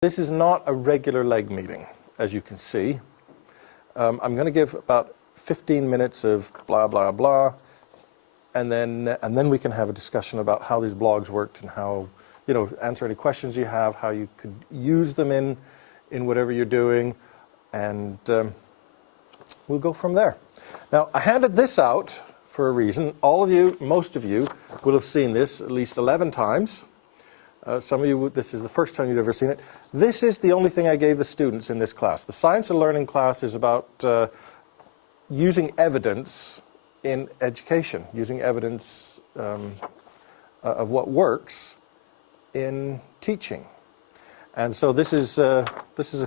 This is not a regular leg meeting, as you can see. I'm going to give about 15 minutes of blah, blah, blah, and then we can have a discussion about how these blogs worked and how, answer any questions you have, how you could use them in whatever you're doing, and we'll go from there. Now, I handed this out for a reason. All of you, most of you, will have seen this at least 11 times. Some of you, this is the first time you've ever seen it. This is the only thing I gave the students in this class. The Science of Learning class is about using evidence in education, using evidence of what works in teaching. And so this is a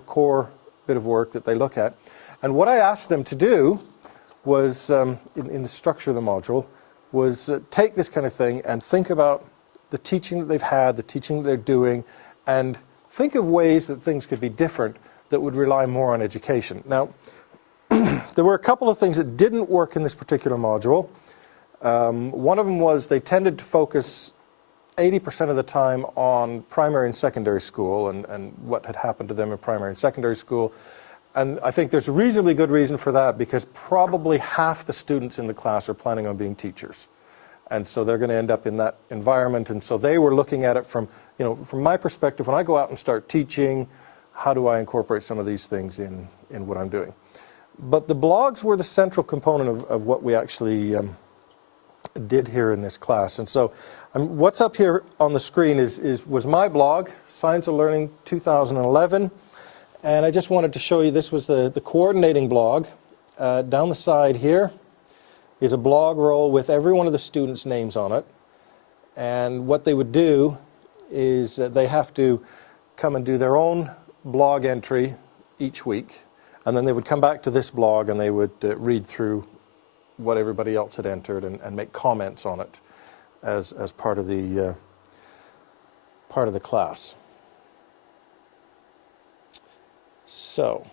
core bit of work that they look at. And what I asked them to do was, in the structure of the module, was take this kind of thing and think about the teaching that they've had, the teaching that they're doing, and think of ways that things could be different that would rely more on education. Now, there were a couple of things that didn't work in this particular module. One of them was they tended to focus 80% of the time on primary and secondary school and what had happened to them in primary and secondary school. And I think there's a reasonably good reason for that, because probably half the students in the class are planning on being teachers. And so they're going to end up in that environment. And so they were looking at it from my perspective, when I go out and start teaching, how do I incorporate some of these things in what I'm doing? But the blogs were the central component of what we actually did here in this class. And so what's up here on the screen was my blog, Science of Learning 2011. And I just wanted to show you, this was the coordinating blog. Down the side here is a blog roll with every one of the students' names on it. And what they would do is they have to come and do their own blog entry each week. And then they would come back to this blog and they would read through what everybody else had entered and make comments on it as part of the class. So,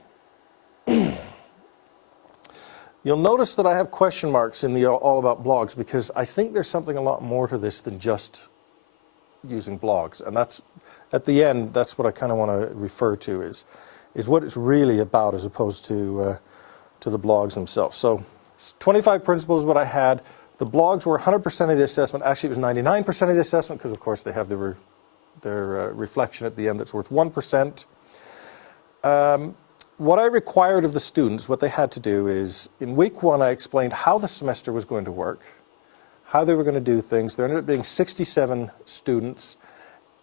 you'll notice that I have question marks in the all about blogs, because I think there's something a lot more to this than just using blogs. And that's, at the end, that's what I kind of want to refer to is what it's really about, as opposed to the blogs themselves. So 25 principles is what I had. The blogs were 100% of the assessment. Actually, it was 99% of the assessment, because of course they have their reflection at the end that's worth 1%. What I required of the students, what they had to do is, in week 1 I explained how the semester was going to work, how they were going to do things. There ended up being 67 students,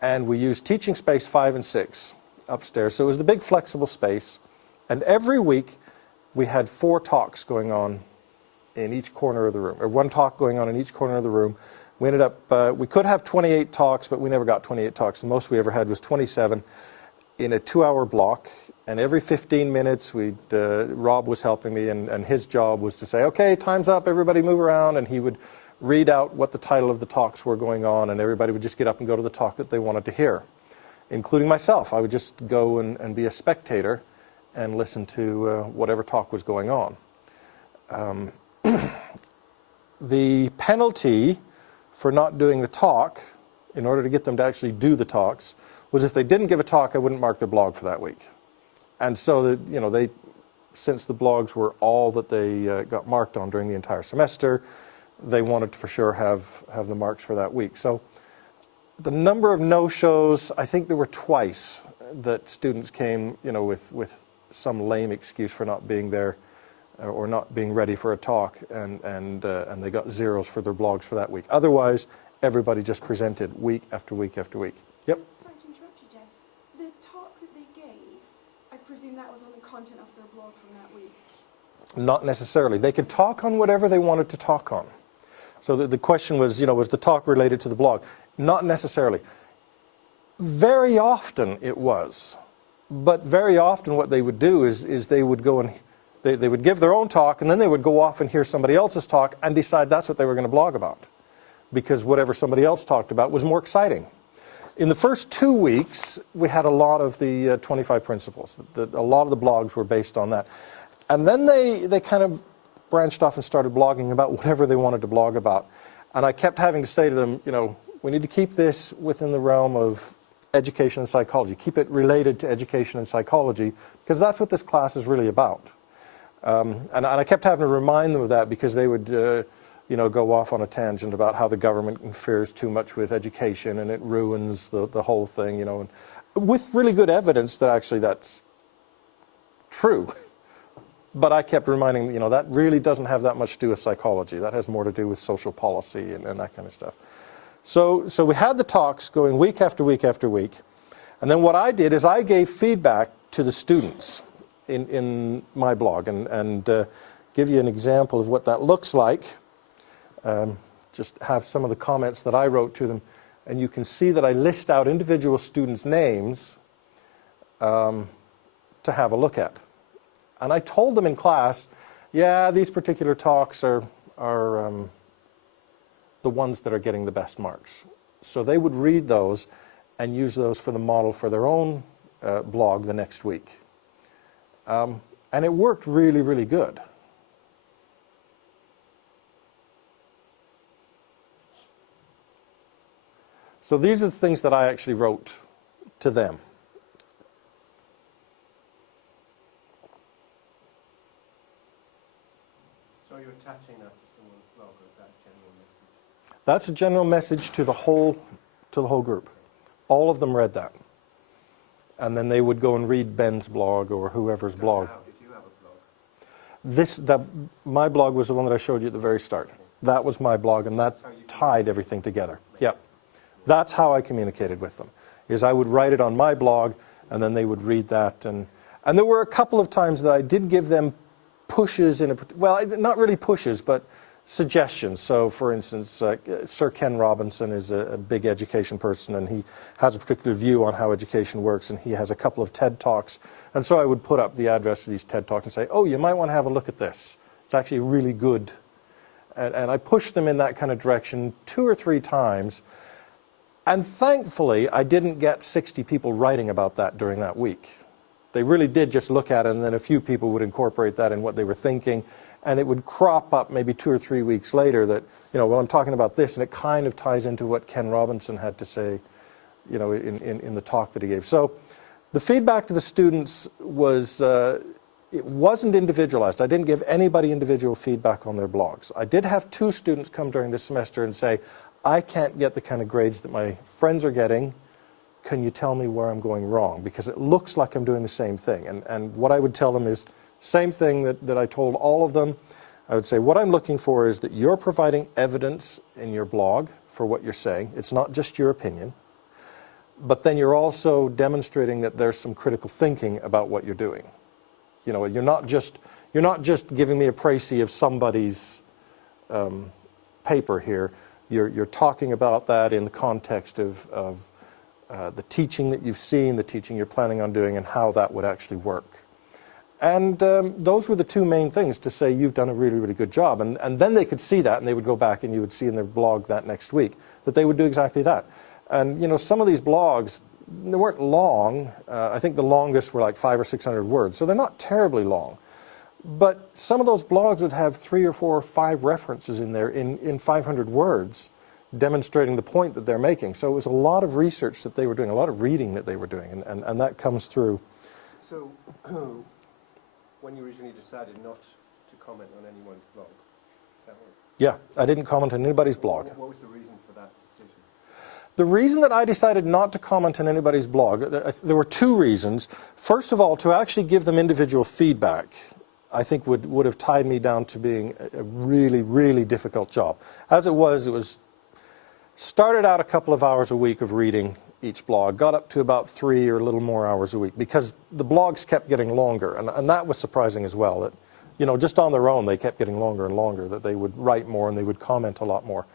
and we used teaching space 5 and 6 upstairs. So it was the big flexible space, and every week we had 4 talks going on in each corner of the room, or 1 talk going on in each corner of the room. We ended up, we could have 28 talks, but we never got 28 talks. The most we ever had was 27 in a 2-hour block. And every 15 minutes, Rob was helping me, and his job was to say, okay, time's up, everybody move around, and he would read out what the title of the talks were going on, and everybody would just get up and go to the talk that they wanted to hear, including myself. I would just go and be a spectator and listen to whatever talk was going on. The penalty for not doing the talk, in order to get them to actually do the talks, was if they didn't give a talk, I wouldn't mark their blog for that week. And so, since the blogs were all that they got marked on during the entire semester, they wanted to for sure have the marks for that week. So the number of no-shows, I think there were twice that students came, with some lame excuse for not being there or not being ready for a talk, and they got zeros for their blogs for that week. Otherwise, everybody just presented week after week after week. Yep. Sorry to interrupt you, Jess. The talk that they gave, I presume that was on the content of their blog from that week? Not necessarily. They could talk on whatever they wanted to talk on. So the question was, was the talk related to the blog? Not necessarily. Very often it was. But very often what they would do is they would go and they would give their own talk, and then they would go off and hear somebody else's talk and decide that's what they were going to blog about, because whatever somebody else talked about was more exciting. In the first 2 weeks, we had a lot of the 25 principles. A lot of the blogs were based on that. And then they kind of branched off and started blogging about whatever they wanted to blog about. And I kept having to say to them, we need to keep this within the realm of education and psychology. Keep it related to education and psychology, because that's what this class is really about. And I kept having to remind them of that, because they would go off on a tangent about how the government interferes too much with education and it ruins the whole thing, and with really good evidence that actually that's true. But I kept reminding them, that really doesn't have that much to do with psychology. That has more to do with social policy and that kind of stuff. So we had the talks going week after week after week. And then what I did is I gave feedback to the students in my blog, and give you an example of what that looks like. Just have some of the comments that I wrote to them, and you can see that I list out individual students' names to have a look at. And I told them in class, yeah, these particular talks are the ones that are getting the best marks. So they would read those and use those for the model for their own blog the next week. And it worked really, really good. So these are the things that I actually wrote to them. So you're attaching that to someone's blog, or is that a general message? That's a general message to the whole group. All of them read that. And then they would go and read Ben's blog or whoever's blog. Did you have a blog? My blog was the one that I showed you at the very start. That was my blog, and that tied everything together. Yeah. That's how I communicated with them, is I would write it on my blog, and then they would read that. And there were a couple of times that I did give them pushes well, not really pushes, but suggestions. So, for instance, Sir Ken Robinson is a big education person, and he has a particular view on how education works, and he has a couple of TED Talks. And so I would put up the address to these TED Talks and say, oh, you might want to have a look at this. It's actually really good. And I pushed them in that kind of direction 2 or 3 times. And thankfully, I didn't get 60 people writing about that during that week. They really did just look at it, and then a few people would incorporate that in what they were thinking. And it would crop up maybe 2 or 3 weeks later that, well, I'm talking about this, and it kind of ties into what Ken Robinson had to say, in the talk that he gave. So the feedback to the students was, it wasn't individualized. I didn't give anybody individual feedback on their blogs. I did have 2 students come during this semester and say, I can't get the kind of grades that my friends are getting. Can you tell me where I'm going wrong? Because it looks like I'm doing the same thing. And what I would tell them is, same thing that I told all of them. I would say, what I'm looking for is that you're providing evidence in your blog for what you're saying. It's not just your opinion. But then you're also demonstrating that there's some critical thinking about what you're doing. You're not just giving me a précis of somebody's paper here. You're talking about that in the context of the teaching that you've seen, the teaching you're planning on doing, and how that would actually work. And those were the 2 main things to say you've done a really, really good job. And then they could see that, and they would go back, and you would see in their blog that next week that they would do exactly that. And some of these blogs, they weren't long. I think the longest were like 500 or 600 words, so they're not terribly long. But some of those blogs would have 3 or 4 or 5 references in there in 500 words, demonstrating the point that they're making. So it was a lot of research that they were doing, a lot of reading that they were doing, and that comes through. So when you originally decided not to comment on anyone's blog, is that right? Yeah, I didn't comment on anybody's blog. What was the reason for that decision? The reason that I decided not to comment on anybody's blog, there were 2 reasons. First of all, to actually give them individual feedback, I think would have tied me down to being a really, really difficult job. As it was started out a couple of hours a week of reading each blog, got up to about 3 or a little more hours a week, because the blogs kept getting longer, and that was surprising as well, that just on their own they kept getting longer and longer, that they would write more and they would comment a lot more.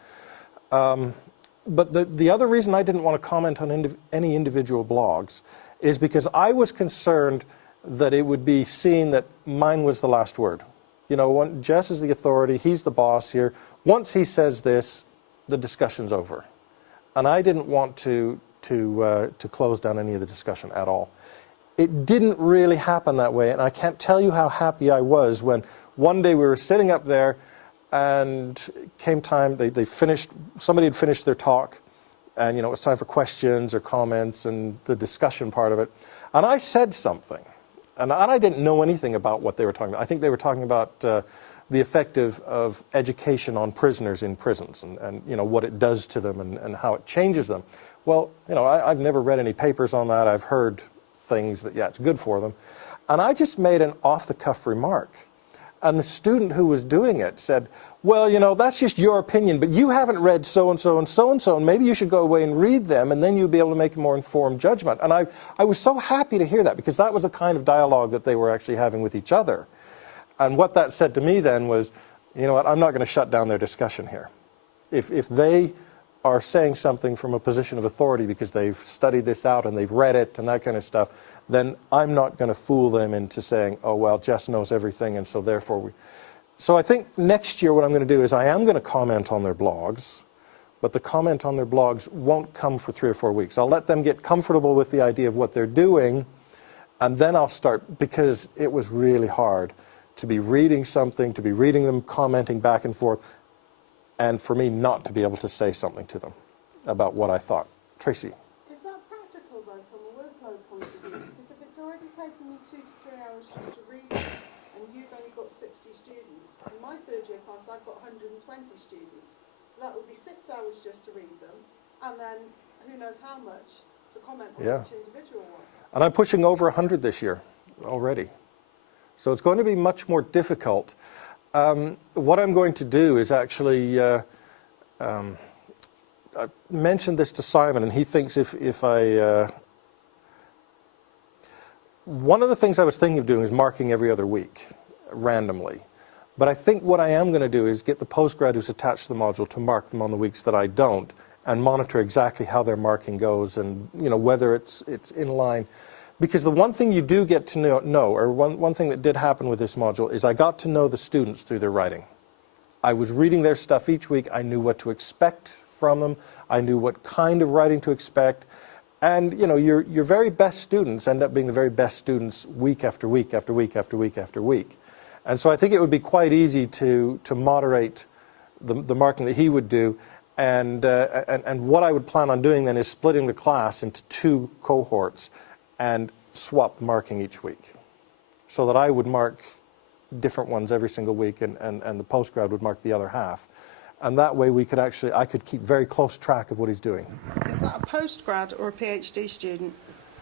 But the other reason I didn't want to comment on any individual blogs is because I was concerned that it would be seen that mine was the last word. When Jess is the authority, he's the boss here. Once he says this, the discussion's over. And I didn't want to close down any of the discussion at all. It didn't really happen that way, and I can't tell you how happy I was when one day we were sitting up there and came time, somebody had finished their talk, And, you know, it was time for questions or comments and the discussion part of it. And I said something. And I didn't know anything about what they were talking about. I think they were talking about the effect of education on prisoners in prisons and you know, what it does to them and how it changes them. Well, you know, I've never read any papers on that. I've heard things that, yeah, it's good for them. And I just made an off-the-cuff remark. And the student who was doing it said, well, you know, that's just your opinion, but you haven't read so-and-so and so-and-so, and maybe you should go away and read them, and then you'll be able to make a more informed judgment. And I was so happy to hear that, because that was the kind of dialogue that they were actually having with each other. And what that said to me then was, you know what, I'm not going to shut down their discussion here. If they are saying something from a position of authority because they've studied this out and they've read it and that kind of stuff, then I'm not going to fool them into saying, oh, well, Jess knows everything, and so therefore we... So I think next year what I'm going to do is I am going to comment on their blogs, but the comment on their blogs won't come for 3 or 4 weeks. I'll let them get comfortable with the idea of what they're doing, and then I'll start, because it was really hard to be reading something, to be reading them, commenting back and forth, and for me not to be able to say something to them about what I thought. Tracy? Is that practical, though, from a workload point of view? Because if it's already taken you 2 to 3 hours just to read it, and you've only got 60 students, in my third year class I've got 120 students, so that would be 6 hours just to read them, and then who knows how much to comment on each individual one. And I'm pushing over 100 this year already. So it's going to be much more difficult. What I'm going to do is actually, I mentioned this to Simon, and he thinks if I, one of the things I was thinking of doing is marking every other week, randomly. But I think what I am going to do is get the postgrad who's attached to the module to mark them on the weeks that I don't, and monitor exactly how their marking goes, and you know, whether it's in line. Because the one thing you do get to know, or one thing that did happen with this module, is I got to know the students through their writing. I was reading their stuff each week. I knew what to expect from them. I knew what kind of writing to expect. And you know, your very best students end up being the very best students week after week after week after week after week. And so I think it would be quite easy to moderate the marking that he would do. And what I would plan on doing then is splitting the class into 2 cohorts and swap the marking each week, so that I would mark different ones every single week, and the postgrad would mark the other half. And that way we could actually, I could keep very close track of what he's doing. Is that a postgrad or a PhD student?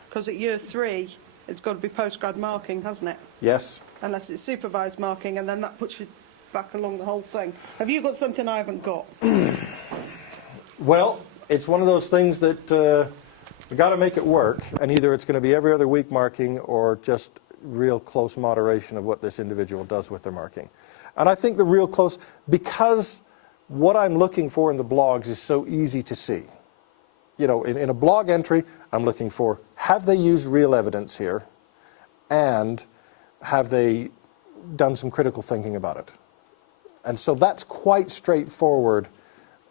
Because at year 3, it's got to be postgrad marking, hasn't it? Yes. Unless it's supervised marking, and then that puts you back along the whole thing. Have you got something I haven't got? Well, it's one of those things that we got to make it work, and either it's going to be every other week marking or just real close moderation of what this individual does with their marking. And I think the real close, because what I'm looking for in the blogs is so easy to see. You know, in a blog entry, I'm looking for, have they used real evidence here, and have they done some critical thinking about it? And so that's quite straightforward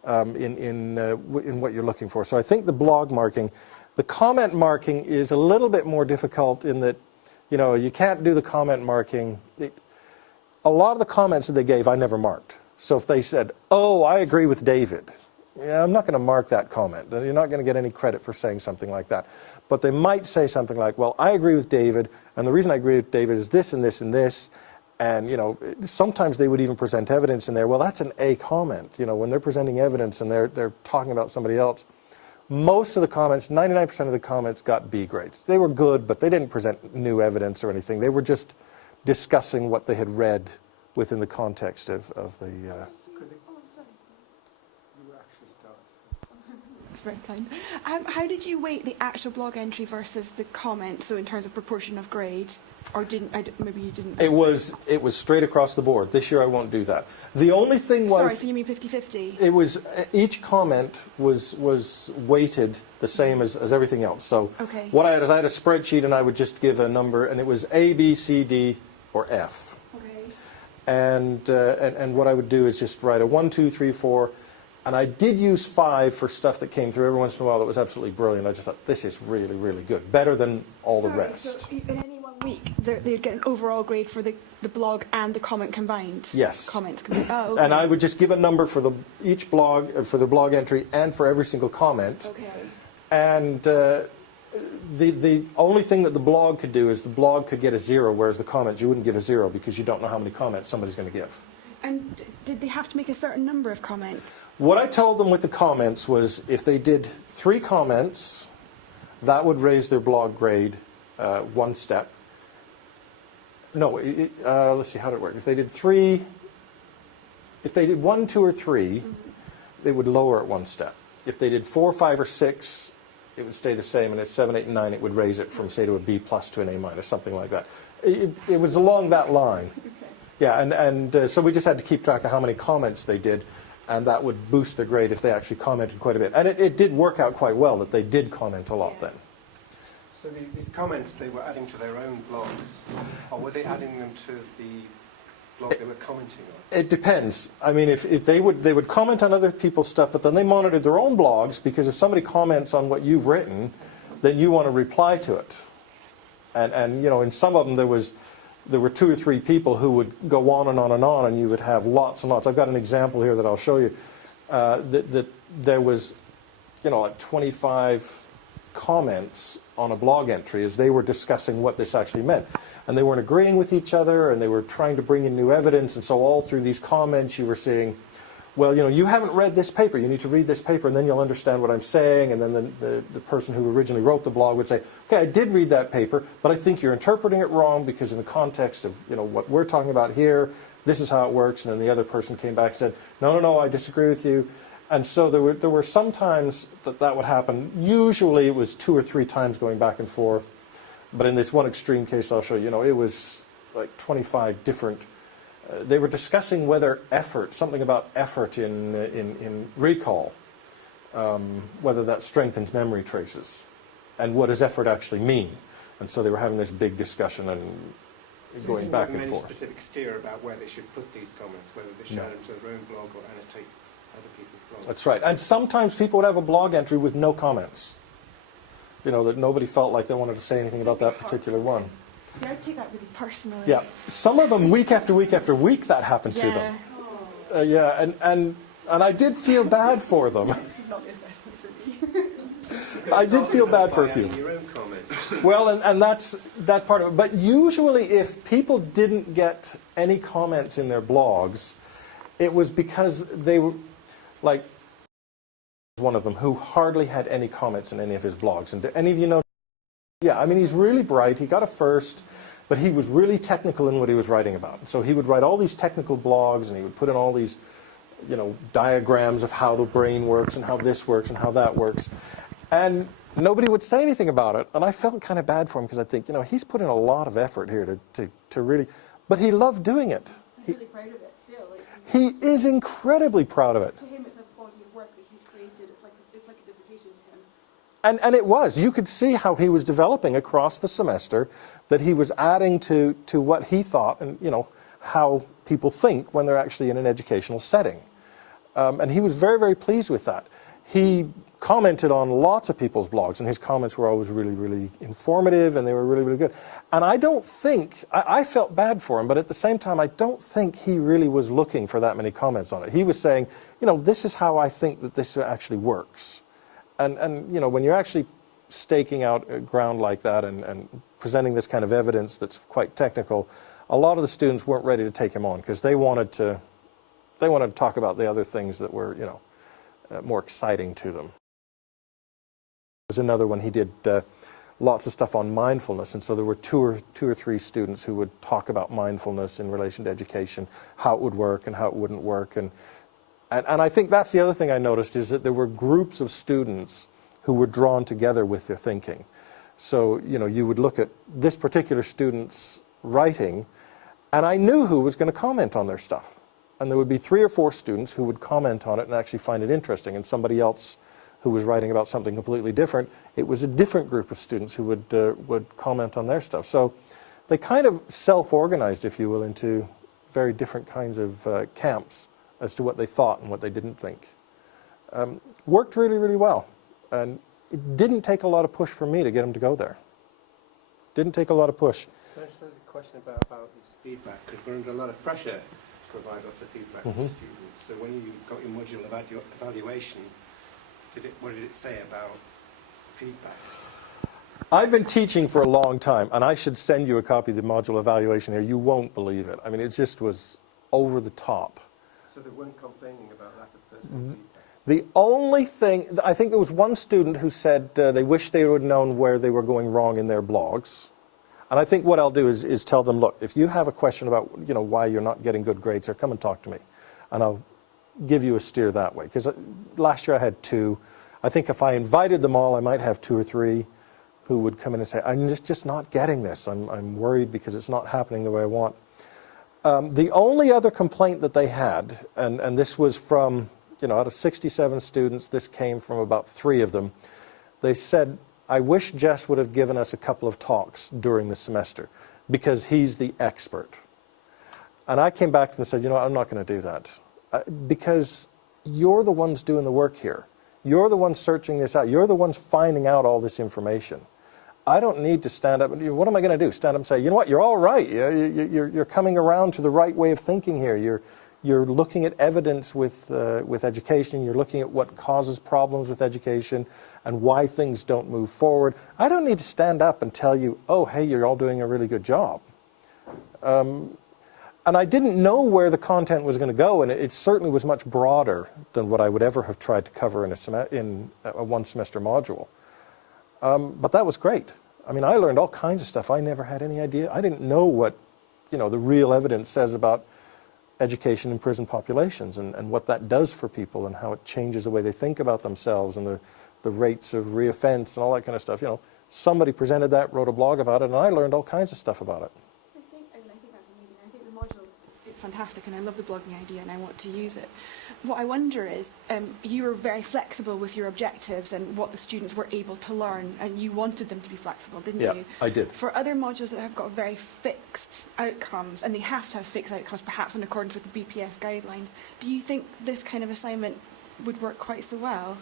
in what you're looking for. So I think the blog marking, the comment marking is a little bit more difficult in that, you know, you can't do the comment marking. A lot of the comments that they gave, I never marked. So if they said, oh, I agree with David, yeah, I'm not going to mark that comment. You're not going to get any credit for saying something like that. But they might say something like, well, I agree with David, and the reason I agree with David is this and this and this. And, you know, sometimes they would even present evidence in there. Well, that's an A comment. You know, when they're presenting evidence and they're talking about somebody else, most of the comments, 99% of the comments got B grades. They were good, but they didn't present new evidence or anything. They were just discussing what they had read within the context of the... That's very kind. How did you weight the actual blog entry versus the comment, so in terms of proportion of grade? Or maybe you didn't? It was straight across the board. This year I won't do that. The only thing was... Sorry, so you mean 50-50? It was, each comment was weighted the same as everything else. So okay. What I had is I had a spreadsheet, and I would just give a number, and it was A, B, C, D, or F. Okay. And what I would do is just write a 1, 2, 3, 4, and I did use 5 for stuff that came through every once in a while that was absolutely brilliant. I just thought, this is really, really good. Better than all the rest. So in any one week, they'd get an overall grade for the blog and the comment combined? Yes. Comments combined. Oh, okay. And I would just give a number for each blog, for the blog entry and for every single comment. Okay. And the only thing that the blog could do is the blog could get a 0, whereas the comments, you wouldn't give a 0 because you don't know how many comments somebody's going to give. And did they have to make a certain number of comments? What I told them with the comments was if they did 3 comments, that would raise their blog grade 1 step. No, let's see, how did it work? If they did 1, 2, or 3, they would lower it 1 step. If they did 4, 5, or 6, it would stay the same, and at 7, 8, and 9, it would raise it from, say, to a B+ to an A-, something like that. It was along that line. Okay. Yeah, and so we just had to keep track of how many comments they did, and that would boost their grade if they actually commented quite a bit. And it did work out quite well that they did comment a lot then. So these comments they were adding to their own blogs, or were they adding them to the blog they were commenting on? It depends. I mean, if they would comment on other people's stuff, but then they monitored their own blogs, because if somebody comments on what you've written, then you want to reply to it. And you know, in some of them there were 2 or 3 people who would go on and on and on, and you would have lots and lots. I've got an example here that I'll show you. That there was, you know, like 25 comments on a blog entry as they were discussing what this actually meant. And they weren't agreeing with each other, and they were trying to bring in new evidence. And so all through these comments you were seeing, well, you know, you haven't read this paper. You need to read this paper, and then you'll understand what I'm saying. And then the person who originally wrote the blog would say, okay, I did read that paper, but I think you're interpreting it wrong, because in the context of, you know, what we're talking about here, this is how it works. And then the other person came back and said, no, I disagree with you. And so there were some times that would happen. Usually it was 2 or 3 times going back and forth. But in this one extreme case I'll show you, it was like 25 different. They were discussing whether something about effort in recall, whether that strengthens memory traces, and what does effort actually mean. And so they were having this big discussion and going back and forth. Any specific steer about where they should put these comments, whether they should add them to their own blog or annotate other people's blogs? That's right. And sometimes people would have a blog entry with no comments. You know, that nobody felt like they wanted to say anything about that particular one. Yeah, I'd take that really personally. Yeah. Some of them, week after week after week, that happened to them. Yeah, and I did feel bad for them. Not the assessment for me. I did feel bad for a few. Your own comments. Well, and that's part of it. But usually if people didn't get any comments in their blogs, it was because they were, like, one of them who hardly had any comments in any of his blogs. And do any of you know? Yeah, I mean, he's really bright. He got a first, but he was really technical in what he was writing about. So he would write all these technical blogs, and he would put in all these, you know, diagrams of how the brain works and how this works and how that works. And nobody would say anything about it. And I felt kind of bad for him, because I think, you know, he's put in a lot of effort here to really, but he loved doing it. He's really proud of it still. He is incredibly proud of it. To him, it's a body of work that he's created. It's like a dissertation to him. And it was. You could see how he was developing across the semester, that he was adding to what he thought, and, you know, how people think when they're actually in an educational setting. And he was very, very pleased with that. He commented on lots of people's blogs, and his comments were always really, really informative, and they were really, really good. And I don't think, I felt bad for him, but at the same time, I don't think he really was looking for that many comments on it. He was saying, you know, this is how I think that this actually works. And you know, when you're actually staking out ground like that and presenting this kind of evidence that's quite technical, a lot of the students weren't ready to take him on, because they wanted to talk about the other things that were, you know, more exciting to them. There's another one. He did lots of stuff on mindfulness, and so there were two or three students who would talk about mindfulness in relation to education, how it would work and how it wouldn't work. And I think that's the other thing I noticed, is that there were groups of students who were drawn together with their thinking. So, you know, you would look at this particular student's writing, and I knew who was going to comment on their stuff. And there would be 3 or 4 students who would comment on it and actually find it interesting, and somebody else who was writing about something completely different, it was a different group of students who would comment on their stuff. So they kind of self-organized, if you will, into very different kinds of camps as to what they thought and what they didn't think. Worked really, really well. And it didn't take a lot of push from me to get them to go there. Didn't take a lot of push. Can I just ask a question about this feedback? Because we're under a lot of pressure to provide lots of feedback to students. So when you got your module evaluation, what did it say about feedback? I've been teaching for a long time, and I should send you a copy of the module evaluation here. You won't believe it. I mean, it just was over the top. So they weren't complaining about lack of personal feedback? The only thing, I think there was one student who said they wish they would have known where they were going wrong in their blogs. And I think what I'll do is tell them, look, if you have a question about, you know, why you're not getting good grades, come and talk to me. And I'll give you a steer that way. Because last year I had 2. I think if I invited them all, I might have 2 or 3 who would come in and say, I'm just not getting this. I'm worried because it's not happening the way I want. The only other complaint that they had, and this was from, you know, out of 67 students, this came from about 3 of them. They said, I wish Jess would have given us a couple of talks during the semester because he's the expert. And I came back to them and said, you know, I'm not going to do that because you're the ones doing the work here. You're the ones searching this out. You're the ones finding out all this information. I don't need to stand up and, what am I going to do? Stand up and say, you know what, you're all right. You're coming around to the right way of thinking here. You're looking at evidence with education. You're looking at what causes problems with education and why things don't move forward. I don't need to stand up and tell you, oh, hey, you're all doing a really good job. And I didn't know where the content was going to go, and it certainly was much broader than what I would ever have tried to cover in a one-semester module. But that was great. I mean, I learned all kinds of stuff. I never had any idea. I didn't know what, you know, the real evidence says about education in prison populations and what that does for people and how it changes the way they think about themselves and the rates of reoffense and all that kind of stuff. You know, somebody presented that, wrote a blog about it, and I learned all kinds of stuff about it. I think that's amazing. I think the module is fantastic, and I love the blogging idea, and I want to use it. What I wonder is, you were very flexible with your objectives and what the students were able to learn, and you wanted them to be flexible, didn't you? Yeah, I did. For other modules that have got very fixed outcomes, and they have to have fixed outcomes, perhaps in accordance with the BPS guidelines, do you think this kind of assignment would work quite so well?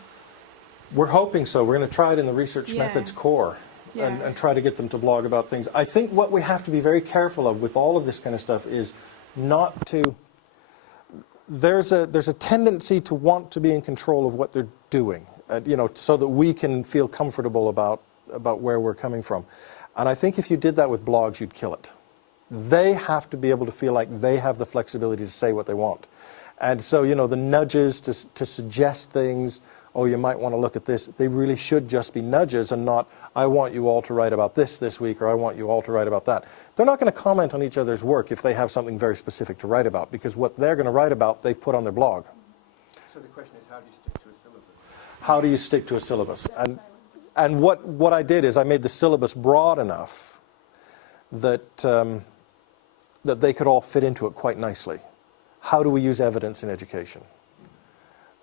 We're hoping so. We're going to try it in the research methods core and try to get them to blog about things. I think what we have to be very careful of with all of this kind of stuff is not to... There's a tendency to want to be in control of what they're doing, you know, so that we can feel comfortable about where we're coming from. And I think if you did that with blogs, you'd kill it. They have to be able to feel like they have the flexibility to say what they want. And so, you know, the nudges to suggest things, oh, you might want to look at this, they really should just be nudges and not, I want you all to write about this week, or I want you all to write about that. They're not going to comment on each other's work if they have something very specific to write about, because what they're going to write about, they've put on their blog. So the question is, how do you stick to a syllabus? How do you stick to a syllabus? And what I did is I made the syllabus broad enough that, that they could all fit into it quite nicely. How do we use evidence in education?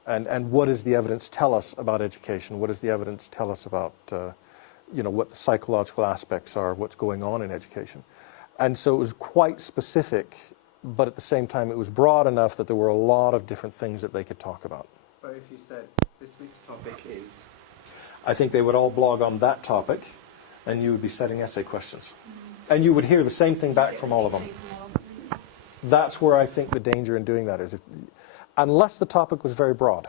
And what does the evidence tell us about education? What does the evidence tell us about, you know, what the psychological aspects are of what's going on in education? And so it was quite specific, but at the same time it was broad enough that there were a lot of different things that they could talk about. But if you said, this week's topic is... I think they would all blog on that topic, and you would be setting essay questions. And you would hear the same thing back from all of them. That's where I think the danger in doing that is, unless the topic was very broad.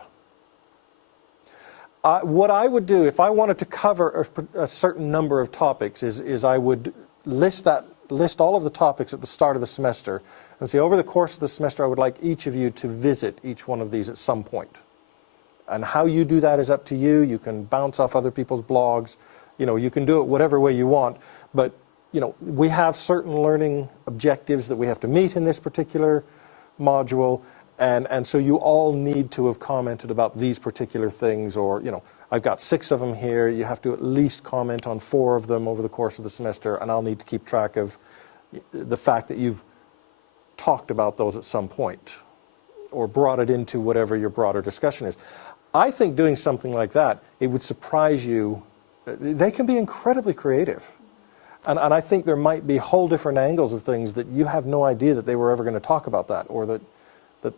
What I would do if I wanted to cover a certain number of topics is I would list all of the topics at the start of the semester and say, over the course of the semester, I would like each of you to visit each one of these at some point. And how you do that is up to you. You can bounce off other people's blogs. You know, you can do it whatever way you want. But, you know, we have certain learning objectives that we have to meet in this particular module. And so you all need to have commented about these particular things, or, you know, I've got 6 of them here. You have to at least comment on 4 of them over the course of the semester, and I'll need to keep track of the fact that you've talked about those at some point or brought it into whatever your broader discussion is. I think doing something like that, it would surprise you. They can be incredibly creative. And I think there might be whole different angles of things that you have no idea that they were ever going to talk about that, or that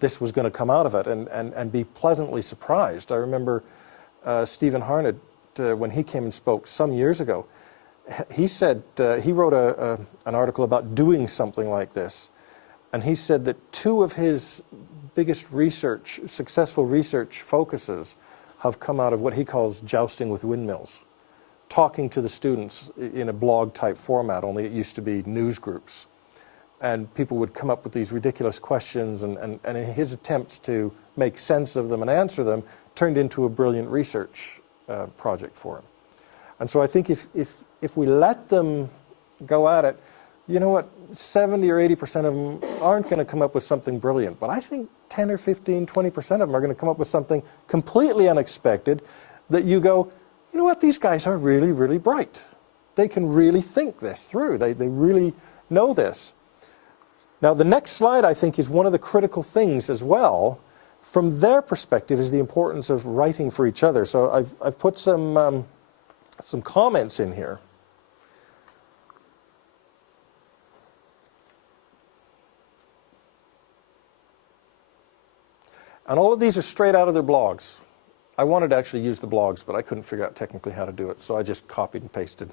this was going to come out of it, and be pleasantly surprised. I remember Stephen Harnett, when he came and spoke some years ago, he said, he wrote an article about doing something like this, and he said that 2 of his biggest successful research focuses have come out of what he calls jousting with windmills, talking to the students in a blog type format, only it used to be news groups. And people would come up with these ridiculous questions, and in his attempts to make sense of them and answer them, turned into a brilliant research project for him. And so I think if we let them go at it, you know what, 70 or 80% of them aren't going to come up with something brilliant. But I think 10 or 15, 20% of them are going to come up with something completely unexpected that you go, you know what, these guys are really, really bright. They can really think this through. They really know this. Now, the next slide, I think, is one of the critical things as well. From their perspective is the importance of writing for each other. So I've put some comments in here. And all of these are straight out of their blogs. I wanted to actually use the blogs, but I couldn't figure out technically how to do it, so I just copied and pasted.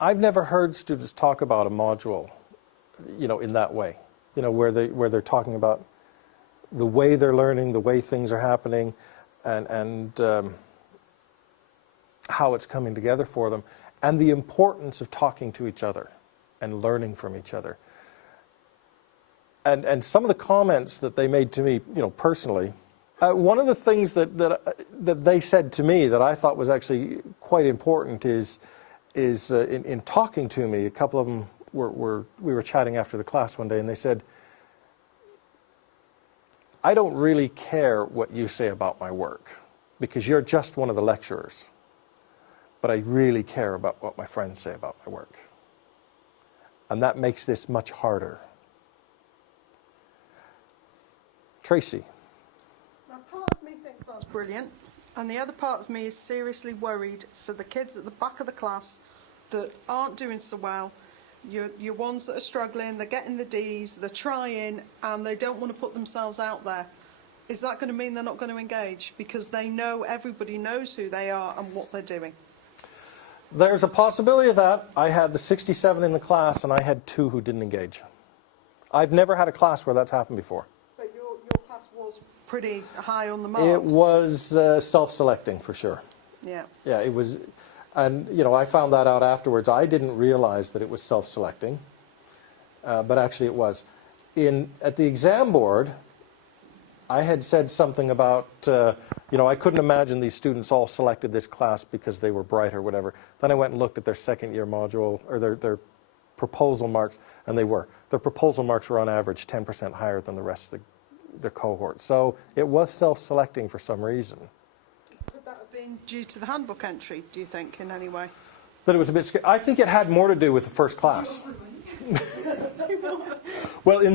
I've never heard students talk about a module, you know, in that way, you know, where they're talking about the way they're learning, the way things are happening, and how it's coming together for them, and the importance of talking to each other and learning from each other. And some of the comments that they made to me, you know, personally, one of the things that they said to me that I thought was actually quite important is in talking to me, a couple of them we were chatting after the class one day, and they said, I don't really care what you say about my work, because you're just one of the lecturers, but I really care about what my friends say about my work. And that makes this much harder. Tracy. Now, part of me thinks that's brilliant, and the other part of me is seriously worried for the kids at the back of the class that aren't doing so well. You're ones that are struggling, they're getting the D's, they're trying, and they don't want to put themselves out there. Is that going to mean they're not going to engage because they know everybody knows who they are and what they're doing? There's a possibility of that. I had the 67 in the class, and I had 2 who didn't engage. I've never had a class where that's happened before. But your class was pretty high on the marks. It was self-selecting for sure. Yeah. Yeah, it was. And, you know, I found that out afterwards. I didn't realize that it was self-selecting, but actually it was. At the exam board, I had said something about, you know, I couldn't imagine these students all selected this class because they were bright or whatever. Then I went and looked at their second year module, or their proposal marks, and they were. Their proposal marks were on average 10% higher than the rest of the cohort. So it was self-selecting for some reason. Could that have been due to the handbook entry, do you think, in any way? That it was a bit scary. I think it had more to do with the first class. Well, on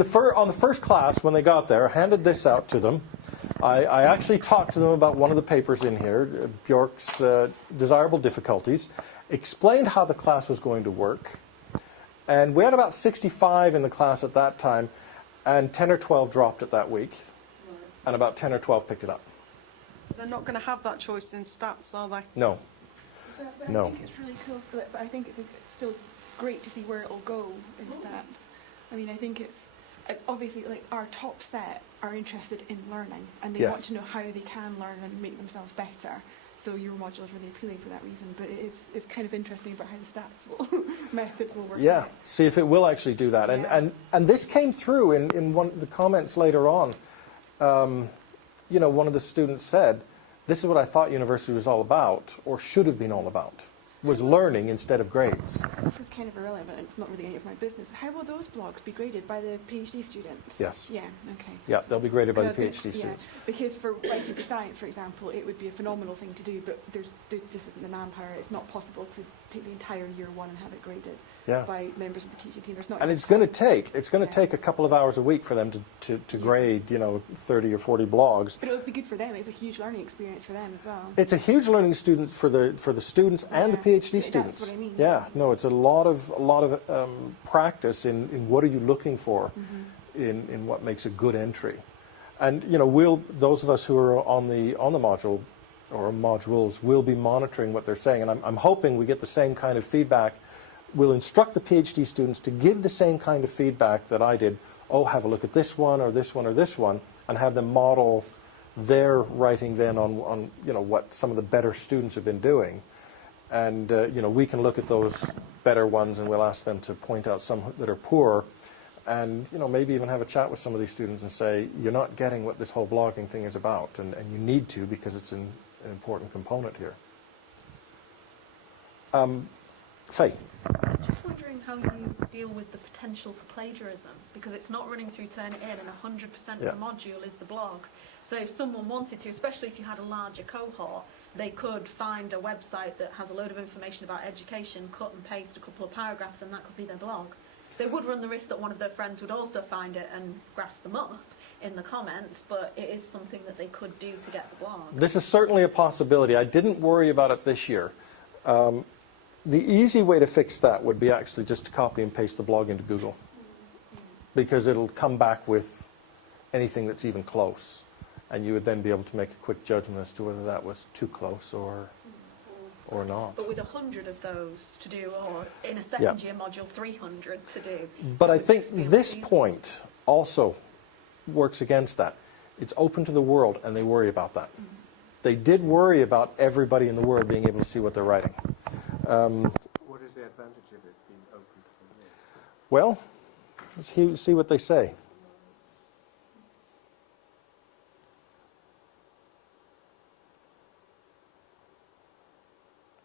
the first class, when they got there, I handed this out to them. I actually talked to them about one of the papers in here, Bjork's Desirable Difficulties, explained how the class was going to work. And we had about 65 in the class at that time, and 10 or 12 dropped it that week, and about 10 or 12 picked it up. They're not going to have that choice in stats, are they? No. But No. I think it's really cool, but I think it's still great to see where it'll go in stats. I mean, I think it's obviously like our top set are interested in learning and they want Yes. to know how they can learn and make themselves better. So your module is really appealing for that reason. But it's kind of interesting about how the stats will, methods will work. Yeah, out. see if it will actually do that. Yeah. And this came through in one of the comments later on. You know, one of the students said, this is what I thought university was all about, or should have been all about, was learning instead of grades. This is kind of irrelevant. It's not really any of my business. How will those blogs be graded by the PhD students? Yes. Yeah, okay. Yeah, they'll be graded by the Because PhD students. Because for writing for science, for example, it would be a phenomenal thing to do, but this isn't the manpower. It's not possible to take the entire year one and have it graded Yeah. by members of the teaching team. There's not And enough it's going to time. take a couple of hours a week for them to grade, you know, 30 or 40 blogs. But it would be good for them. It's a huge learning experience for them as well. It's a huge learning student for the students and the Yeah. PhD That's students. what I mean. Yeah, no, it's a lot of practice in what are you looking for in what makes a good entry. And you know, those of us who are on the module or modules will be monitoring what they're saying, and I'm hoping we get the same kind of feedback. We'll instruct the PhD students to give the same kind of feedback that I did. Oh, have a look at this one or this one or this one, and have them model their writing then on you know what some of the better students have been doing. And you know, we can look at those better ones and we'll ask them to point out some that are poor, and you know, maybe even have a chat with some of these students and say, you're not getting what this whole blogging thing is about, and you need to, because it's an important component here. Faye. I was just wondering how you deal with the potential for plagiarism, because it's not running through Turnitin and 100% of Yeah. the module is the blogs. So if someone wanted to, especially if you had a larger cohort, they could find a website that has a load of information about education, cut and paste a couple of paragraphs, and that could be their blog. They would run the risk that one of their friends would also find it and grass them up in the comments, but it is something that they could do to get the blog. This is certainly a possibility. I didn't worry about it this year. The easy way to fix that would be actually just to copy and paste the blog into Google, because it'll come back with anything that's even close, and you would then be able to make a quick judgment as to whether that was too close or not. But with 100 of those to do, or in a second year module 300 to do. But it I would think just be this easy. point also works against that. It's open to the world, and they worry about that. They did worry about everybody in the world being able to see what they're writing. What is the advantage of it being open to the world? Well, let's see what they say.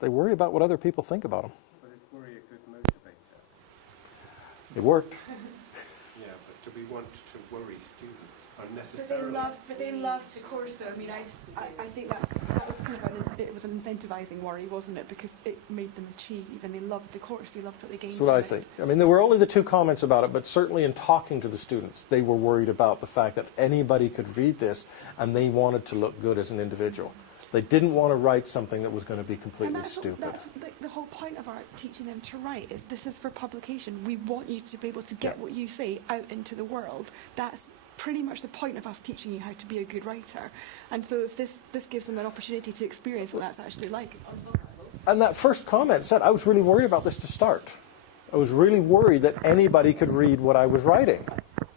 They worry about what other people think about them. But is worry a good motivator? It worked. Yeah, but do we want to worry students But unnecessarily? they love the course, though. I mean, I think that was kind of it was an incentivizing worry, wasn't it? Because it made them achieve, and they loved the course. They loved what they gained. That's what I from it. think. I mean, there were only the 2 comments about it, but certainly in talking to the students, they were worried about the fact that anybody could read this, and they wanted to look good as an individual. They didn't want to write something that was going to be And completely that's stupid. the whole point of our teaching them to write is this is for publication. We want you to be able to get Yeah. what you say out into the world. That's pretty much the point of us teaching you how to be a good writer. And so if this gives them an opportunity to experience what that's actually like. And that first comment said, I was really worried about this to start. I was really worried that anybody could read what I was writing.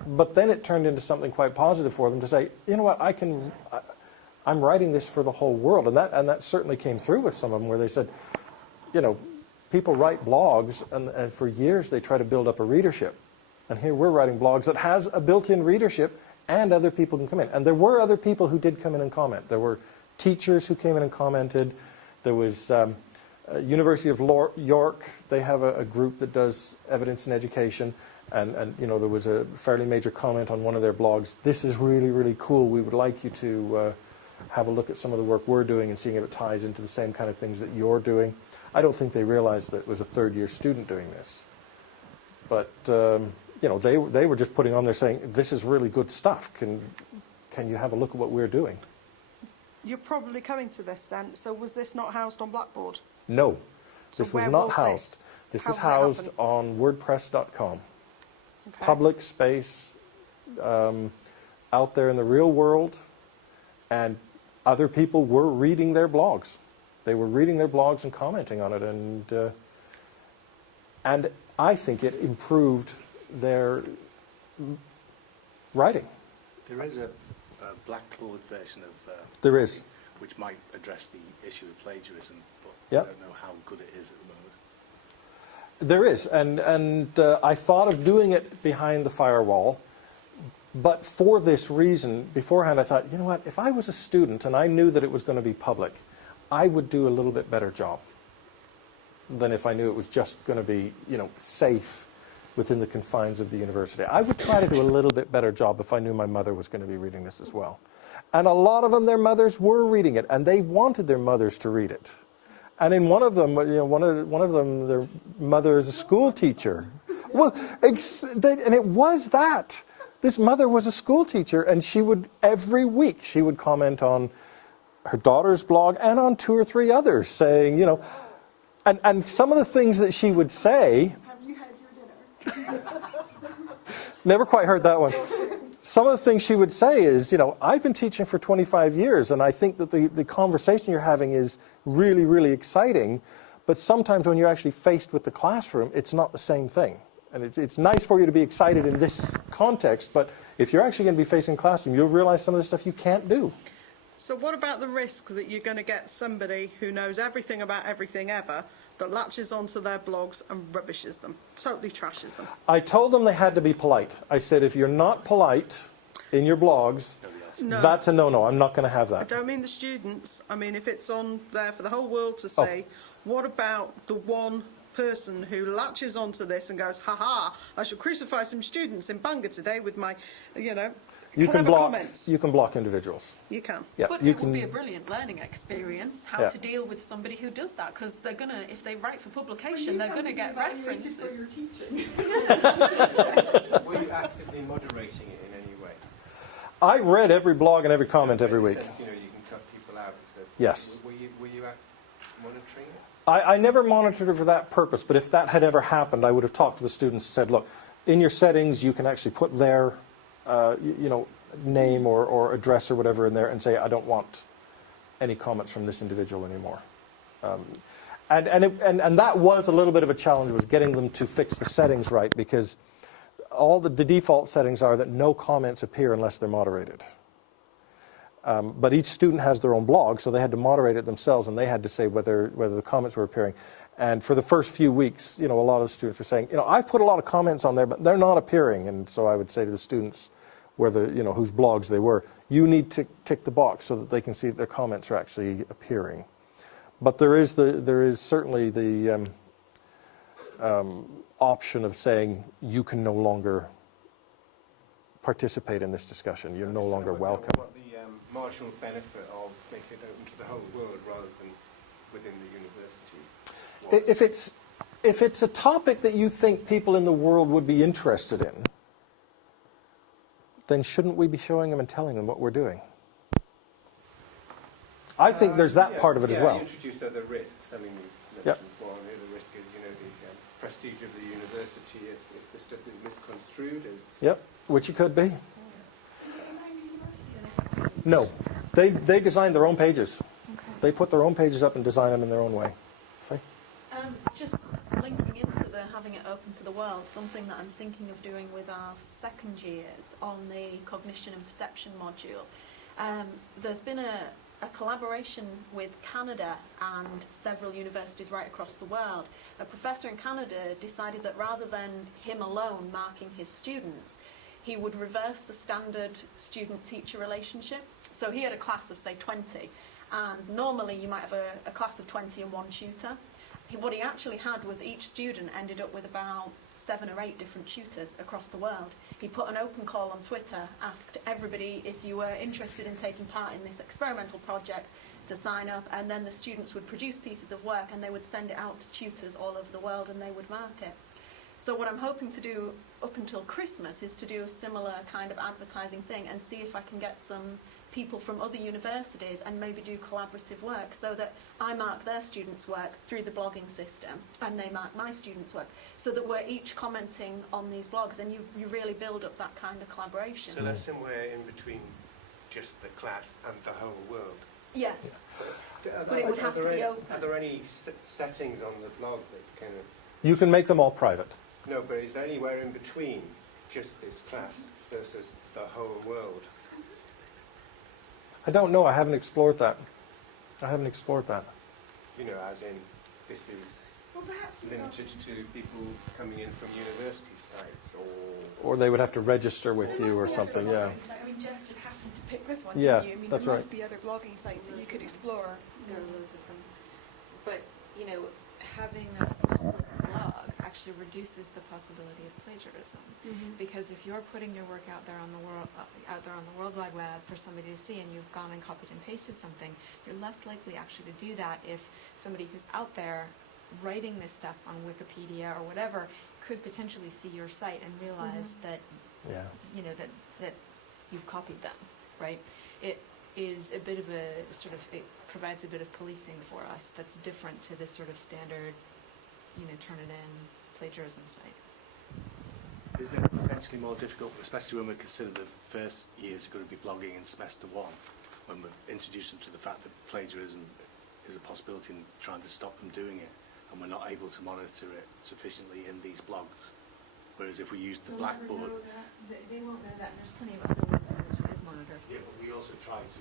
But then it turned into something quite positive for them to say, you know what, I'm writing this for the whole world. And that certainly came through with some of them, where they said, you know, people write blogs, and for years they try to build up a readership. And here we're writing blogs that has a built-in readership, and other people can come in. And there were other people who did come in and comment. There were teachers who came in and commented. There was University of York. They have a group that does evidence in education. And you know, there was a fairly major comment on one of their blogs. This is really, really cool. We would like you to have a look at some of the work we're doing and seeing if it ties into the same kind of things that you're doing. I don't think they realized that it was a third-year student doing this. But, you know, they were just putting on there saying, this is really good stuff. Can you have a look at what we're doing? You're probably coming to this then. So was this not housed on Blackboard? No, So this was where not was housed. this? This was How does housed it on WordPress.com. Okay. Public space, out there in the real world, and other people were reading their blogs. They were reading their blogs and commenting on it, and I think it improved their writing. There is a Blackboard version of There is. which might address the issue of plagiarism, but Yep. I don't know how good it is at the moment. There is, and I thought of doing it behind the firewall, but for this reason, beforehand I thought, you know what, if I was a student and I knew that it was going to be public, I would do a little bit better job than if I knew it was just going to be, you know, safe within the confines of the university. I would try to do a little bit better job if I knew my mother was going to be reading this as well. And a lot of them, their mothers were reading it, and they wanted their mothers to read it. And in one of them, you know, one of them, their mother is a school teacher. Well, and it was that. This mother was a school teacher, and she would, every week, she would comment on her daughter's blog and on 2 or 3 others, saying, you know, and some of the things that she would say. Have you had your dinner? Never quite heard that one. Some of the things she would say is, you know, I've been teaching for 25 years, and I think that the conversation you're having is really, really exciting, but sometimes when you're actually faced with the classroom, it's not the same thing. And it's nice for you to be excited in this context, but if you're actually going to be facing classroom, you'll realize some of the stuff you can't do. So what about the risk that you're going to get somebody who knows everything about everything ever that latches onto their blogs and rubbishes them, totally trashes them? I told them they had to be polite. I said, if you're not polite in your blogs, No. that's a no-no. I'm not going to have I that. don't mean the students. I mean, if it's on there for the whole world to say, what about the one person who latches onto this and goes, ha-ha, I shall crucify some students in Bangor today with my, you know, You can clever block. comments. You can block individuals. You can. Yeah, But you it can. would be a brilliant learning experience how Yeah. to deal with somebody who does that, because they're gonna, if they write for publication, they're gonna get references. For your teaching. Were you actively moderating it in any way? I read every blog and every comment every In the week. sense, you know, you can cut people out. So Yes. Were you monitoring it? I never monitored it for that purpose, but if that had ever happened, I would have talked to the students and said, look, in your settings, you can actually put their, you know, name or address or whatever in there and say, I don't want any comments from this individual anymore. And that was a little bit of a challenge, was getting them to fix the settings right, because all the default settings are that no comments appear unless they're moderated. But each student has their own blog, so they had to moderate it themselves, and they had to say whether the comments were appearing. And for the first few weeks, you know, a lot of students were saying, you know, I've put a lot of comments on there, but they're not appearing. And so I would say to the students, whether, you know, whose blogs they were, you need to tick the box so that they can see that their comments are actually appearing. But there is certainly the option of saying you can no longer participate in this discussion. You're no longer welcome. What the marginal benefit of making it open to the whole world rather than within the university was? If it's a topic that you think people in the world would be interested in, then shouldn't we be showing them and telling them what we're doing? I think there's that part of it as well. You introduce other risks. I mean, you Yep. mentioned before, the risk is, you know, the prestige of the university if the stuff is misconstrued as... Yep, which it could be. No, they design their own pages. They put their own pages up and design them in their own way. Faye? Just linking into the having it open to the world, something that I'm thinking of doing with our second years on the cognition and perception module. There's been a collaboration with Canada and several universities right across the world. A professor in Canada decided that rather than him alone marking his students, he would reverse the standard student-teacher relationship. So he had a class of, say, 20, and normally you might have a class of 20 and one tutor. What he actually had was each student ended up with about 7 or 8 different tutors across the world. He put an open call on Twitter, asked everybody if you were interested in taking part in this experimental project to sign up, and then the students would produce pieces of work and they would send it out to tutors all over the world and they would mark it. So what I'm hoping to do up until Christmas is to do a similar kind of advertising thing and see if I can get some people from other universities and maybe do collaborative work so that I mark their students' work through the blogging system and they mark my students' work, so that we're each commenting on these blogs and you really build up that kind of collaboration. So they're somewhere in between just the class and the whole world. Yes. Are But it would are have to there be any- open. Are there any settings on the blog that kind of... You can make them all private. No, but is there anywhere in between just this class versus the whole world? I don't know. I haven't explored that. I haven't explored that. You know, as in, this is Well, perhaps you limited to people coming in from university sites, or... Or they would have to register with you or something, yeah. I mean, Jess just happened to pick this one, Yeah, didn't you? I mean, that's there right. must be other blogging sites that you could explore. There are loads of them. But, you know, having a public blog actually reduces the possibility of plagiarism. Because if you're putting your work out there on the World Wide Web for somebody to see, and you've gone and copied and pasted something, you're less likely actually to do that if somebody who's out there writing this stuff on Wikipedia or whatever could potentially see your site and realize that Yeah. you know that you've copied them, right? It is a bit of a sort of, it provides a bit of policing for us that's different to this sort of standard, you know, turn it in plagiarism site. Isn't it potentially more difficult, especially when we consider the first years are going to be blogging in semester one, when we introduce them to the fact that plagiarism is a possibility and trying to stop them doing it, and we're not able to monitor it sufficiently in these blogs. Whereas if we use the Blackboard... They won't know that, and there's plenty of other web which is monitored. Yeah, but we also try to,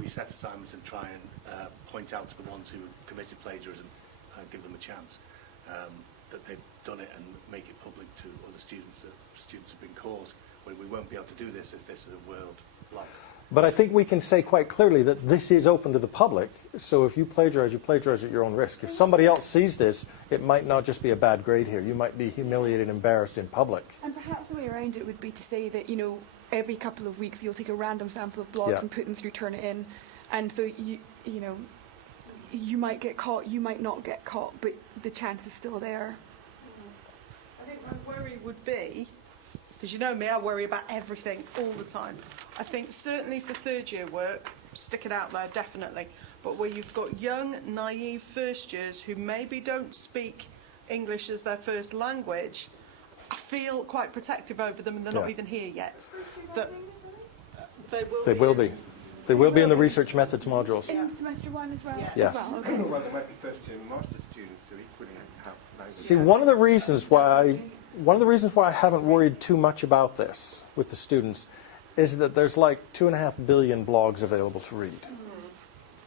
we set assignments and try and point out to the ones who have committed plagiarism and give them a chance that they've done it and make it public to other students that students have been caught. When we won't be able to do this if this is a world blog. But I think we can say quite clearly that this is open to the public, so if you plagiarize at your own risk. If somebody else sees this, it might not just be a bad grade here. You might be humiliated and embarrassed in public. And perhaps the way around it would be to say that, you know, every couple of weeks you'll take a random sample of blogs Yeah. and put them through Turn It In. And so, you know, you might get caught, you might not get caught, but the chance is still there. I think my worry would be, because you know me, I worry about everything all the time. I think certainly for third year work, stick it out there, definitely. But where you've got young, naive first years who maybe don't speak English as their first language, I feel quite protective over them, and they're not Yeah. even here yet. That They will be. They will be in the research methods modules. In semester one as well? Yeah. Yes. As well, I okay. don't know whether there might be first year master students who equally have language. See, one of the reasons why I haven't worried too much about this with the students is that there's like 2.5 billion blogs available to read.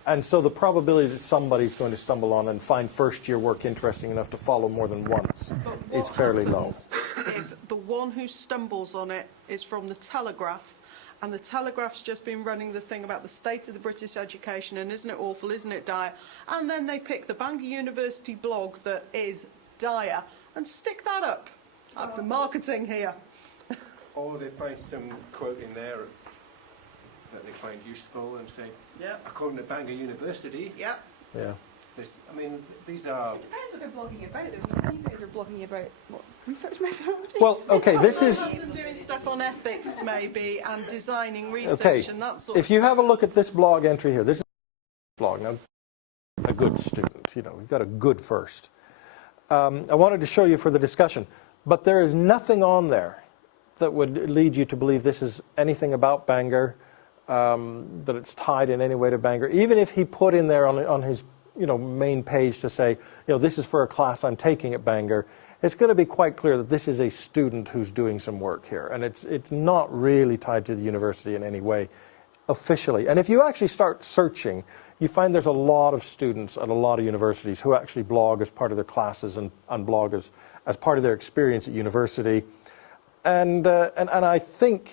And so the probability that somebody's going to stumble on and find first year work interesting enough to follow more than once But is what fairly low. happens if the one who stumbles on it is from the Telegraph, and the Telegraph's just been running the thing about the state of the British education, and isn't it awful, isn't it dire, and then they pick the Bangor University blog that is dire and stick that up. Up the marketing here. Or they find some quote in there that they find useful and say, Yeah, according to Bangor University, yeah. Yeah. this, I mean, these are... It depends what they're blogging about. These days are blogging about what, research methodology. Well, okay, this is... Them doing stuff on ethics maybe and designing research Okay, and that sort if of you stuff. have a look at this blog entry here, this is a blog. Now, a good student, you know, we've got a good first. I wanted to show you for the discussion, but there is nothing on there that would lead you to believe this is anything about Bangor, that it's tied in any way to Bangor. Even if he put in there on his, you know, main page to say, you know, this is for a class I'm taking at Bangor, it's going to be quite clear that this is a student who's doing some work here, and it's not really tied to the university in any way officially. And if you actually start searching, you find there's a lot of students at a lot of universities who actually blog as part of their classes and blog as part of their experience at university. And I think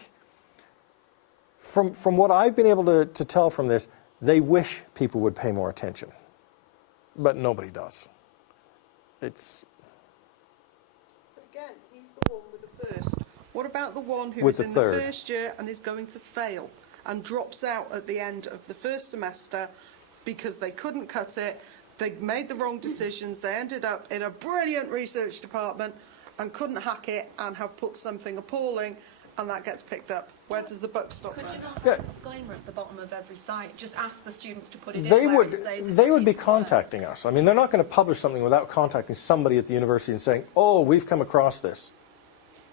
from what I've been able to tell from this, they wish people would pay more attention, but nobody does. It's But again, he's the one with the first. What about the one who With is the in third. the first year and is going to fail and drops out at the end of the first semester because they couldn't cut it, they made the wrong decisions, they ended up in a brilliant research department and couldn't hack it and have put something appalling, and that gets picked up. Where does the buck stop Could there? you not Yeah. have a disclaimer at the bottom of every site? Just ask the students to put it in They where would it says it's they a would be piece of work. contacting us. I mean, they're not going to publish something without contacting somebody at the university and saying, "Oh, we've come across this."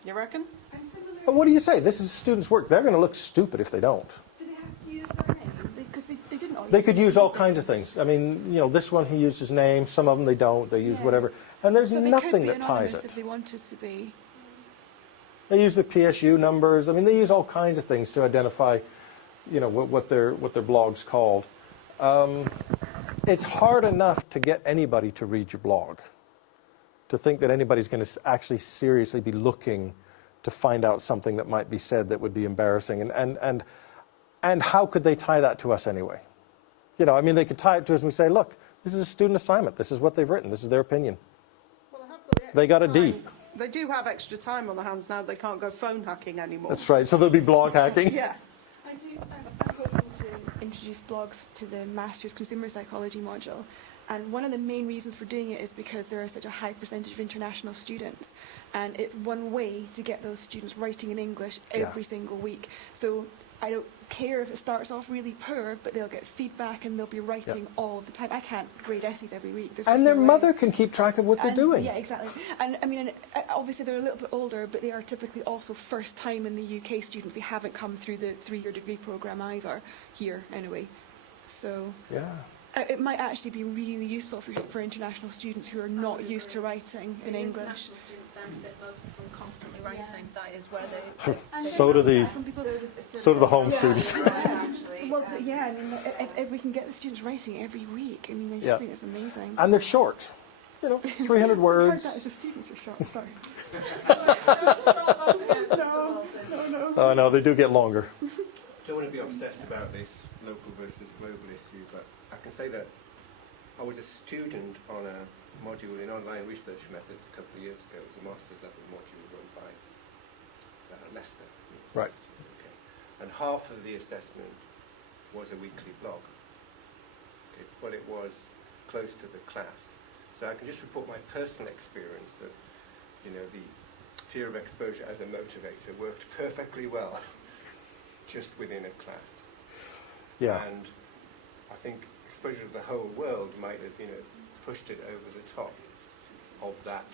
You reckon? And similarly, But what do you say? This is students' work. They're going to look stupid if they don't. do they have to use their name? Because they didn't all They could use all kinds of things. I mean, this one he used his name. Some of them they don't. They use Yeah. whatever. And there's So they nothing could be that ties anonymous it. if they wanted to be. They use the PSU numbers. I mean, they use all kinds of things to identify, what their blog's called. It's hard enough to get anybody to read your blog. To think that anybody's going to actually seriously be looking to find out something that might be said that would be embarrassing. And how could they tie that to us anyway? They could tie it to us and we say, look, this is a student assignment. This is what they've written. This is their opinion. Well, they have got the extra They got a D. time. They do have extra time on their hands now. They can't go phone hacking anymore. That's right. So there'll be blog hacking. Yeah. I'm hoping to introduce blogs to the Master's Consumer Psychology module. And one of the main reasons for doing it is because there are such a high percentage of international students. And it's one way to get those students writing in English every single week. So I don't care if it starts off really poor, but they'll get feedback and they'll be writing all the time. I can't grade essays every week. There's just And their no way. mother can keep track of what they're doing. Yeah, exactly. And obviously they're a little bit older, but they are typically also first time in the UK students. They haven't come through the 3-year degree programme either, here anyway. So Yeah. it might actually be really useful for international students who are not used to writing in English. International students benefit most from constantly writing. That is where they... So do the home students. Actually. Well, yeah, if we can get the students writing every week, they just think it's amazing. And they're short. 300 I heard words. that as a student, you're short. Sorry. Oh, no, they do get longer. Don't want to be obsessed about this local versus global issue, but I can say that I was a student on a module in online research methods a couple of years ago. It was a master's level module run by Leicester Right. University. Okay. And half of the assessment was a weekly blog. Okay. But it was close to the class. So I can just report my personal experience that, the fear of exposure as a motivator worked perfectly well just within a class. Yeah. And I think exposure to the whole world might have, pushed it over the top of that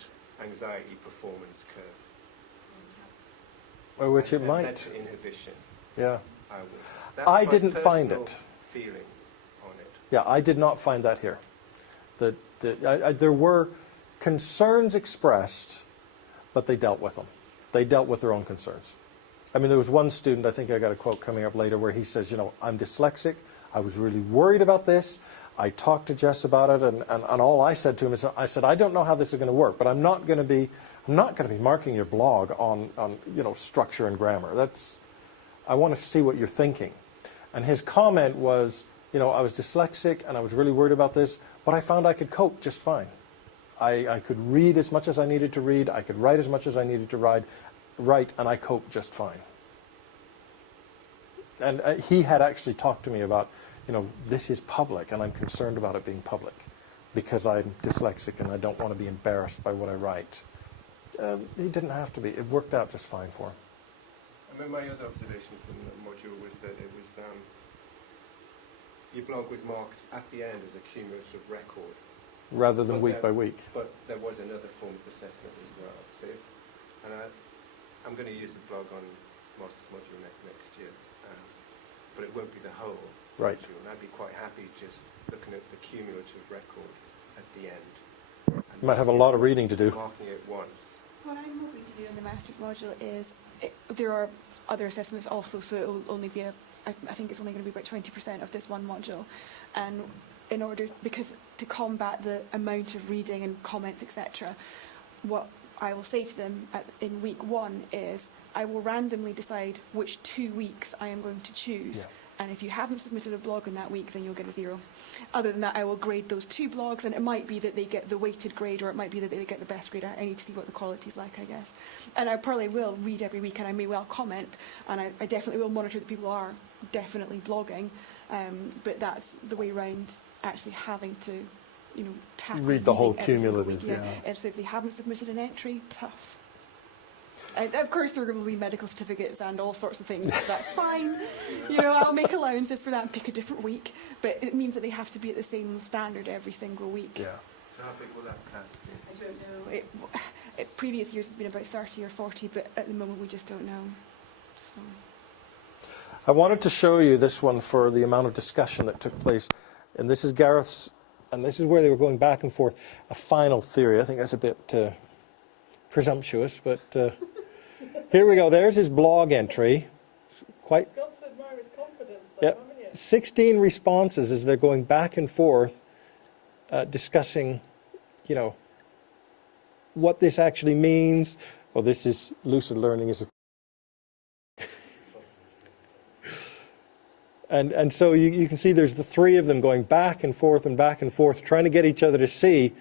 anxiety performance curve. Or which it And led might. to inhibition. Yeah. That's I my didn't find personal it. feeling on it. Yeah, I did not find that here. There were concerns expressed, but they dealt with them. They dealt with their own concerns. There was one student, I think I got a quote coming up later, where he says, I'm dyslexic. I was really worried about this. I talked to Jess about it, and all I said to him is, I don't know how this is going to work, but I'm not going to be marking your blog on structure and grammar. I want to see what you're thinking. And his comment was, I was dyslexic and I was really worried about this, but I found I could cope just fine. I could read as much as I needed to read. I could write as much as I needed to write, and I coped just fine. And he had actually talked to me about, this is public, and I'm concerned about it being public because I'm dyslexic and I don't want to be embarrassed by what I write. He didn't have to be. It worked out just fine for him. My other observation from the module was that it was your blog was marked at the end as a cumulative record. Rather than But week by week. But there was another form of assessment as well. So I'm going to use the blog on Master's module next year, but it won't be the whole Right. module. And I'd be quite happy just looking at the cumulative record at the end. You might have a lot of reading to do. Marking it once. What I'm hoping to do in the Master's module is, there are other assessments also, so it will only be I think it's only going to be about 20% of this one module. And because to combat the amount of reading and comments, etc., what I will say to them in week 1 is, I will randomly decide which 2 weeks I am going to choose. Yeah. And if you haven't submitted a blog in that week, then you'll get a 0. Other than that, I will grade those 2 blogs, and it might be that they get the weighted grade, or it might be that they get the best grade. I need to see what the quality's like, I guess. And I probably will read every week, and I may well comment, and I definitely will monitor that people are definitely blogging, but that's the way around actually having to, tackle Read the whole reading every single cumulative, week. yeah. And so if they haven't submitted an entry, tough. And of course, there are going to be medical certificates and all sorts of things. But that's fine. I'll make allowances for that and pick a different week. But it means that they have to be at the same standard every single week. Yeah. So how big will that class be? I don't know. Previous years has been about 30 or 40, but at the moment we just don't know. So. I wanted to show you this one for the amount of discussion that took place. And this is Gareth's, and this is where they were going back and forth. A final theory. I think that's a bit presumptuous, but here we go. There's his blog entry. Quite. You've got to admire his confidence though, Yep. haven't you? 16 responses as they're going back and forth, discussing, you know, what this actually means. Well, this is lucid learning is a and so you can see there's the three of them going back and forth, trying to get each other to see,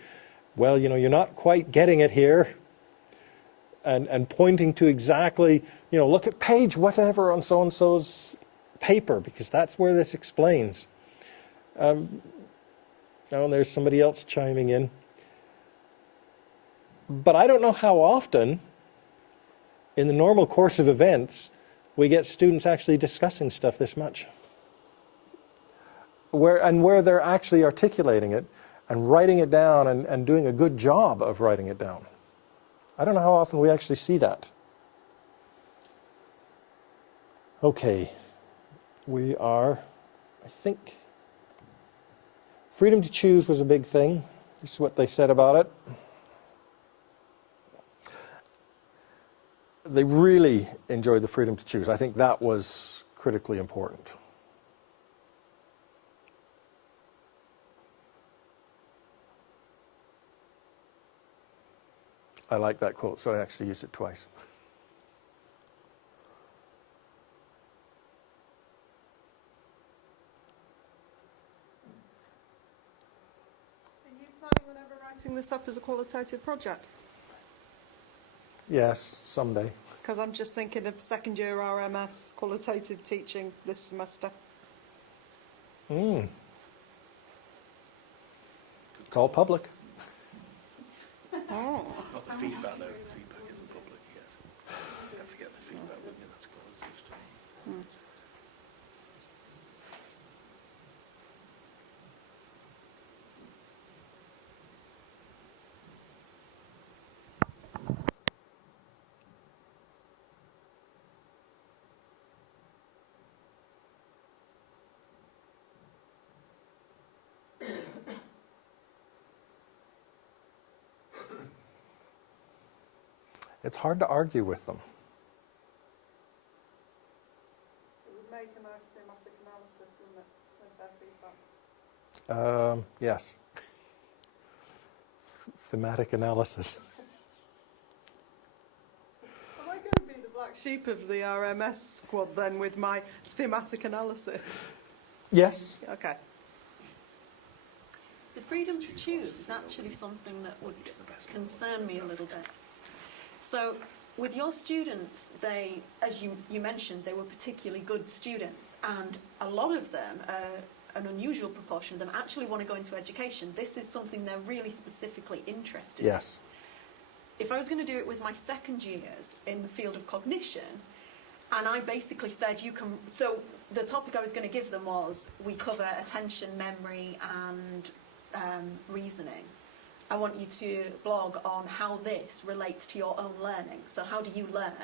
well, you know, you're not quite getting it here, and pointing to exactly, you know, look at page whatever on so-and-so's paper, because that's where this explains. Now there's somebody else chiming in. But I don't know how often, in the normal course of events, we get students actually discussing stuff this much. Where they're actually articulating it and writing it down and doing a good job of writing it down. I don't know how often we actually see that. Okay, we are, I think, freedom to choose was a big thing. This is what they said about it. They really enjoyed the freedom to choose. I think that was critically important. I like that quote, so I actually used it twice. Are you planning on ever writing this up as a qualitative project? Yes, someday. Because I'm just thinking of second year RMS qualitative teaching this semester. It's all public. Oh. Not the feedback, though. The feedback isn't public yet. You have to get the feedback with you. That's closed. It's hard to argue with them. It would make a nice thematic analysis, wouldn't it, with their feedback? Yes. Thematic analysis. Am I going to be the black sheep of the RMS squad then with my thematic analysis? Yes. Okay. The freedom to choose is actually something that would concern me a little bit. So with your students, they, as you mentioned, they were particularly good students, and a lot of them, an unusual proportion of them, actually want to go into education. This is something they're really specifically interested in. Yes. If I was going to do it with my second years in the field of cognition, and I basically said you can, so the topic I was going to give them was, we cover attention, memory and reasoning. I want you to blog on how this relates to your own learning. So how do you learn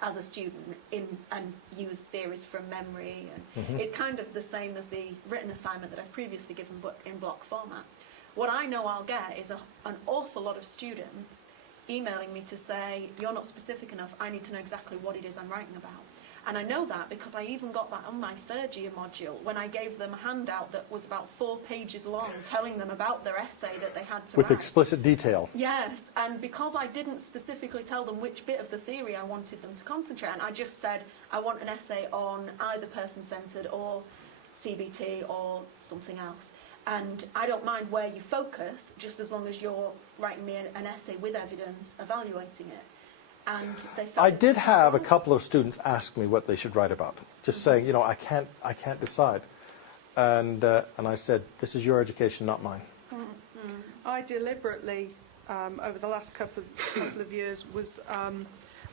as a student and use theories from memory? And it's kind of the same as the written assignment that I've previously given, but in block format. What I know I'll get is an awful lot of students emailing me to say, you're not specific enough, I need to know exactly what it is I'm writing about. And I know that because I even got that on my third year module when I gave them a handout that was about 4 pages long telling them about their essay that they had to With write. explicit detail. Yes, and because I didn't specifically tell them which bit of the theory I wanted them to concentrate on, I just said, I want an essay on either person-centred or CBT or something else. And I don't mind where you focus, just as long as you're writing me an essay with evidence, evaluating it. And they felt I did have a couple of students ask me what they should write about, just saying, you know, I can't decide. And I said, this is your education, not mine. I deliberately, over the last couple of years, was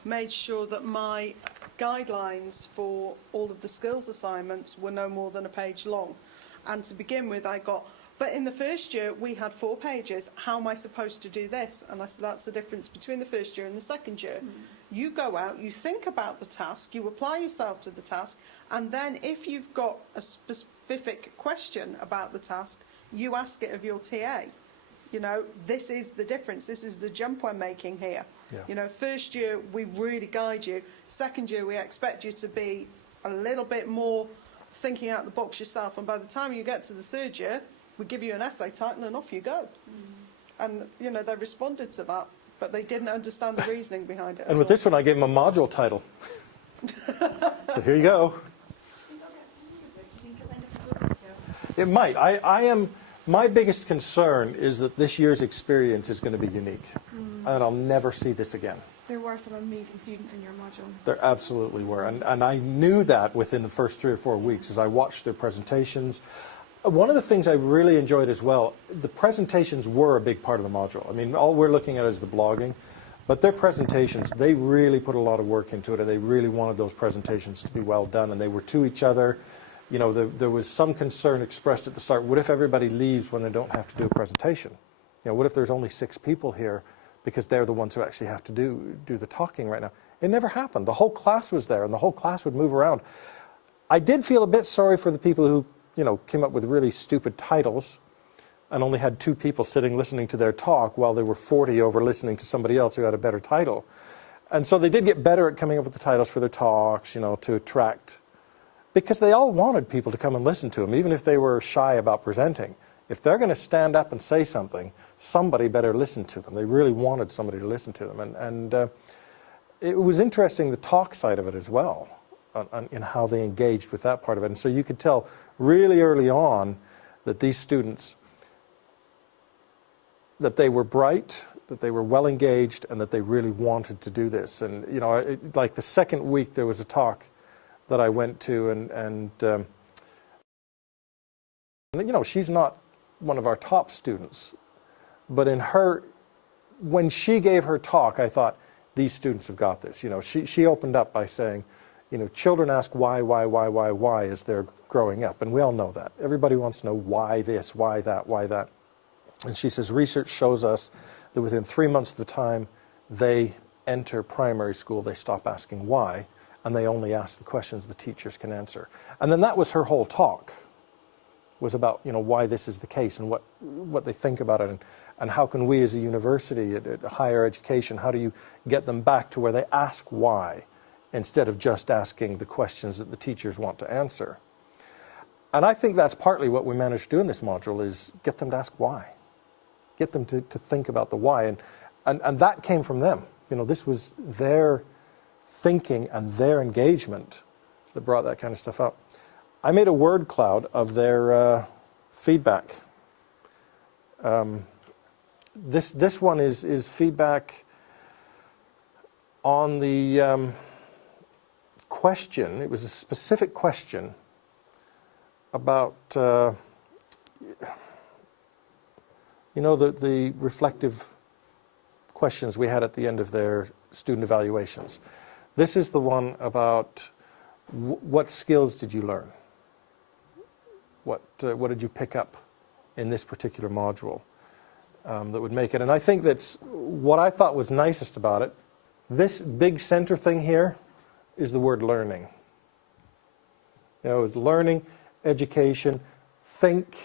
made sure that my guidelines for all of the skills assignments were no more than a page long. And to begin with, but in the first year, we had 4 pages. How am I supposed to do this? And I said, that's the difference between the first year and the second year. You go out, you think about the task, you apply yourself to the task, and then if you've got a specific question about the task, you ask it of your TA. You know, this is the difference. This is the jump we're making here. Yeah. You know, first year we really guide you. Second year we expect you to be a little bit more thinking out the box yourself. And by the time you get to the third year, we give you an essay title and off you go. And, you know, they responded to that, but they didn't understand the reasoning behind it. And with this one, I gave them a module title. So here you go. It might. My biggest concern is that this year's experience is going to be unique. And I'll never see this again. There were some amazing students in your module. There absolutely were. And I knew that within the first 3 or 4 weeks as I watched their presentations. One of the things I really enjoyed as well, the presentations were a big part of the module. I mean, all we're looking at is the blogging. But their presentations, they really put a lot of work into it, and they really wanted those presentations to be well done. And they were to each other. You know, there was some concern expressed at the start. What if everybody leaves when they don't have to do a presentation? You know, what if there's only 6 people here because they're the ones who actually have to do the talking right now? It never happened. The whole class was there, and the whole class would move around. I did feel a bit sorry for the people who, you know, came up with really stupid titles and only had 2 people sitting listening to their talk while there were 40 over listening to somebody else who had a better title. And so they did get better at coming up with the titles for their talks, you know, to attract, because they all wanted people to come and listen to them, even if they were shy about presenting. If they're going to stand up and say something, somebody better listen to them. They really wanted somebody to listen to them. And it was interesting, the talk side of it as well, in how they engaged with that part of it. And so you could tell really early on that these students, that they were bright, that they were well engaged, and that they really wanted to do this. And, you know, like the second week there was a talk that I went to, and you know, she's not one of our top students, but when she gave her talk, I thought, these students have got this. You know, she opened up by saying, you know, children ask why as they're growing up, and we all know that. Everybody wants to know why this, why that, why that. And she says, research shows us that within 3 months of the time they enter primary school, they stop asking why, and they only ask the questions the teachers can answer. And then that was her whole talk, was about, you know, why this is the case and what they think about it, and how can we as a university, at higher education, how do you get them back to where they ask why instead of just asking the questions that the teachers want to answer. And I think that's partly what we managed to do in this module, is get them to ask why. Get them to think about the why. And that came from them. You know, this was their thinking and their engagement that brought that kind of stuff up. I made a word cloud of their feedback. This one is feedback on the question. It was a specific question about you know, the reflective questions we had at the end of their student evaluations. This is the one about what skills did you learn? What did you pick up in this particular module that would make it? And I think that's what I thought was nicest about it. This big center thing here is the word learning. You know, it's learning, education, think,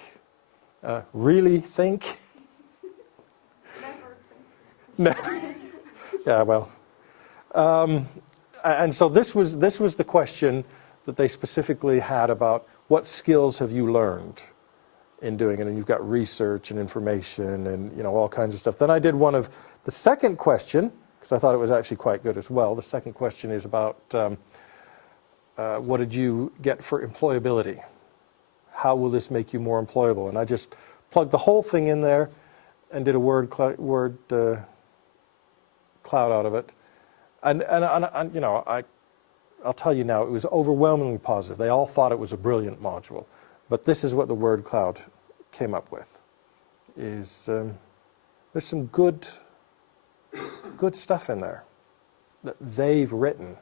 really think. Never. Yeah, well. And so this was the question that they specifically had about what skills have you learned in doing it. And you've got research and information and, you know, all kinds of stuff. Then I did one of the second question, because I thought it was actually quite good as well. The second question is about what did you get for employability? How will this make you more employable? And I just plugged the whole thing in there and did a word cloud out of it. And you know, I'll tell you now, it was overwhelmingly positive. They all thought it was a brilliant module. But this is what the word cloud came up with, is there's some good stuff in there that they've written.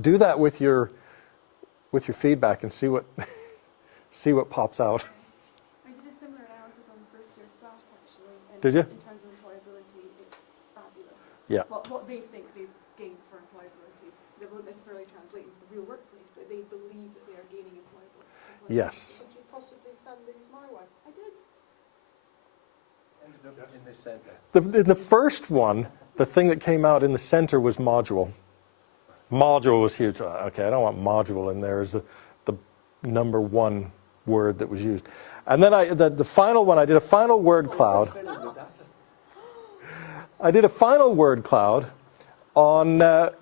Do that with your feedback and see what see what pops out. I did a similar analysis on the first year staff, actually. And Did you? In terms of employability, it's fabulous. Yeah. What they think they've gained for employability. They won't necessarily translate into the real workplace, but they believe that they are gaining employability. Yes. Could you possibly send these my way? I did. Ended up in this centre. In the first one, the thing that came out in the center was module. Module was huge. Okay, I don't want module in there as the number one word that was used. And then the final one, I did a final word cloud. I did a final word cloud on the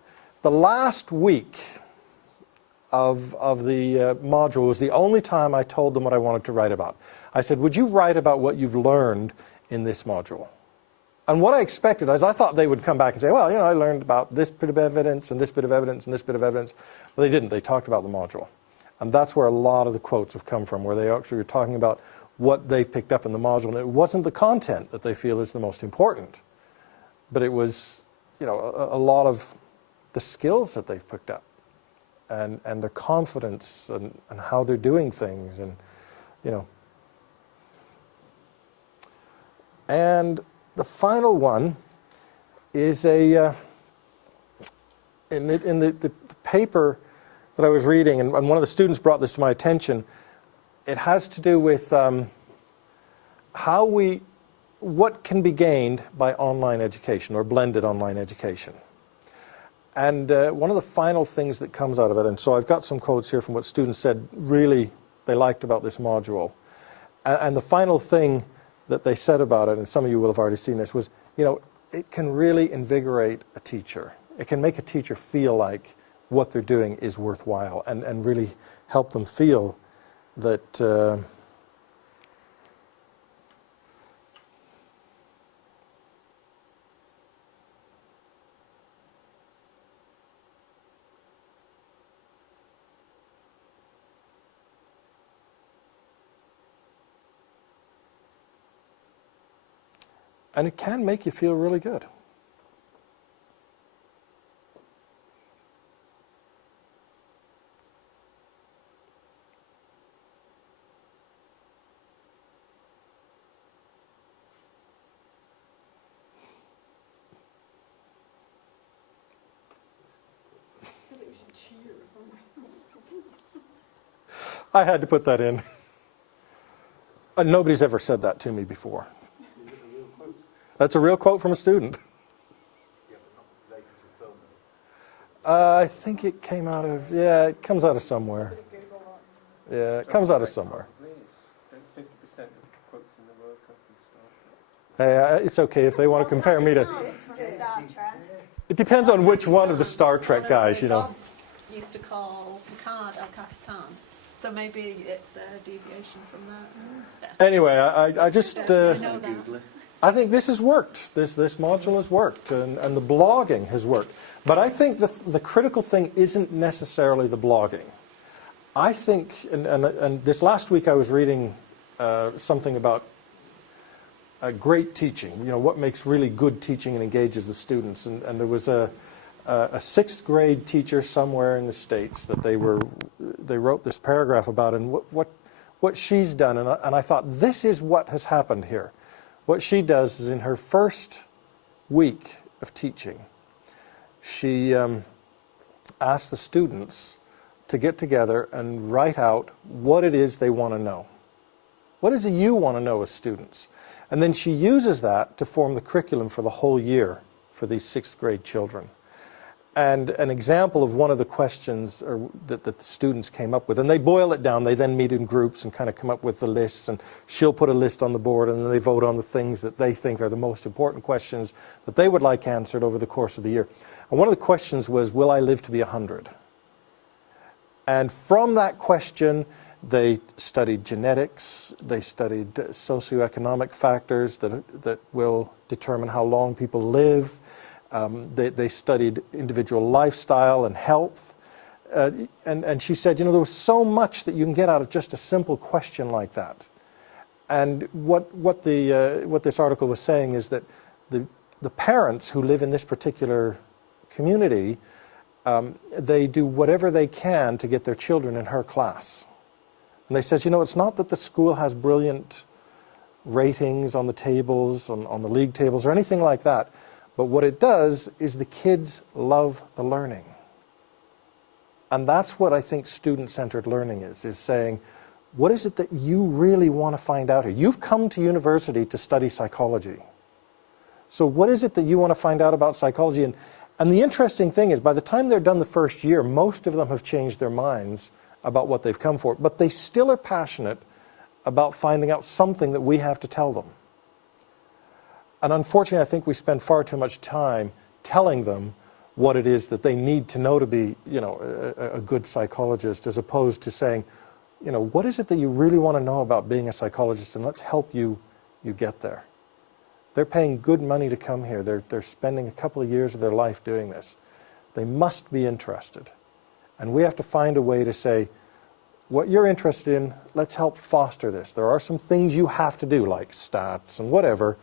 last week of the module. Was the only time I told them what I wanted to write about. I said, would you write about what you've learned in this module? And what I expected is I thought they would come back and say, well, you know, I learned about this bit of evidence and this bit of evidence and this bit of evidence. But they didn't. They talked about the module. And that's where a lot of the quotes have come from, where they actually were talking about what they picked up in the module. And it wasn't the content that they feel is the most important, but it was, you know, a lot of the skills that they've picked up and their confidence and how they're doing things, and, you know. And the final one is in the paper that I was reading, and one of the students brought this to my attention. It has to do with what can be gained by online education or blended online education. And one of the final things that comes out of it, and so I've got some quotes here from what students said really they liked about this module. And the final thing that they said about it, and some of you will have already seen this, was, you know, it can really invigorate a teacher. It can make a teacher feel like what they're doing is worthwhile, and really help them feel that and it can make you feel really good. I think we should cheer or something. I had to put that in. Nobody's ever said that to me before. That's a real quote from a student. I think it came out of, yeah, it comes out of somewhere. Yeah, it comes out of somewhere. 50% of quotes in the world come from Star Trek. Hey, it's okay if they want to compare me to... Star Trek. It depends on which one of the Star Trek guys, you know. Gods used to call Picard El Capitan, so maybe it's a deviation from that. Yeah. Anyway, I just... I know that. I think this has worked. This module has worked, and the blogging has worked. But I think the critical thing isn't necessarily the blogging. I think, and this last week I was reading something about great teaching. You know, what makes really good teaching and engages the students. And there was a 6th grade teacher somewhere in the States that they wrote this paragraph about, and what she's done. And I thought, this is what has happened here. What she does is, in her first week of teaching, she asked the students to get together and write out what it is they want to know. What is it you want to know as students? And then she uses that to form the curriculum for the whole year for these 6th grade children. And an example of one of the questions that the students came up with, and they boil it down, they then meet in groups and kind of come up with the lists, and she'll put a list on the board, and then they vote on the things that they think are the most important questions that they would like answered over the course of the year. And one of the questions was, will I live to be 100? And from that question, they studied genetics, they studied socioeconomic factors that will determine how long people live. They studied individual lifestyle and health. And she said, you know, there was so much that you can get out of just a simple question like that. And what this article was saying is that the parents who live in this particular community, they do whatever they can to get their children in her class. And they says, you know, it's not that the school has brilliant ratings on the tables, on the league tables, or anything like that, But what it does is the kids love the learning. And that's what I think student-centered learning is saying, what is it that you really want to find out here? You've come to university to study psychology. So what is it that you want to find out about psychology? And the interesting thing is, by the time they're done the first year, most of them have changed their minds about what they've come for, but they still are passionate about finding out something that we have to tell them. And unfortunately, I think we spend far too much time telling them what it is that they need to know to be, you know, a good psychologist, as opposed to saying, you know, what is it that you really want to know about being a psychologist, and let's help you get there. They're paying good money to come here. They're spending a couple of years of their life doing this. They must be interested. And we have to find a way to say, what you're interested in, let's help foster this. There are some things you have to do, like stats and whatever,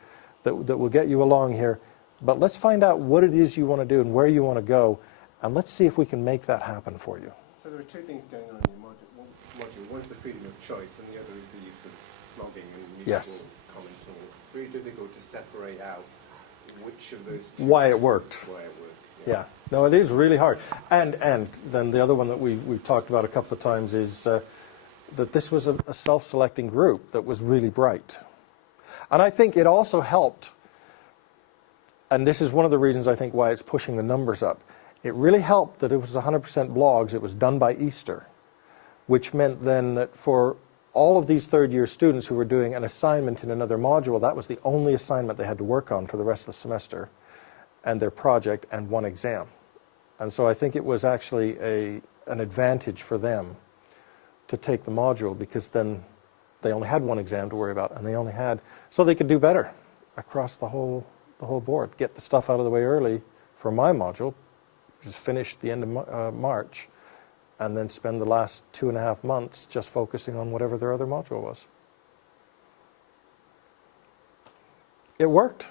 that will get you along here. But let's find out what it is you want to do and where you want to go, and let's see if we can make that happen for you. So there are two things going on in your module. One's the freedom of choice, and the other is the use of blogging and mutual Yes. commenting. It's very difficult to separate out which of those two. Why it worked. Why it worked. Yeah, no, it is really hard. And then the other one that we've talked about a couple of times is that this was a self-selecting group that was really bright. And I think it also helped, and this is one of the reasons I think why it's pushing the numbers up. It really helped that it was 100% blogs. It was done by Easter, which meant then that for all of these third-year students who were doing an assignment in another module, that was the only assignment they had to work on for the rest of the semester, and their project and one exam. And so I think it was actually an advantage for them to take the module, because then they only had one exam to worry about, and they only had, so they could do better across the whole board, get the stuff out of the way early for my module, just finish the end of March, and then spend the last 2.5 months just focusing on whatever their other module was. It worked.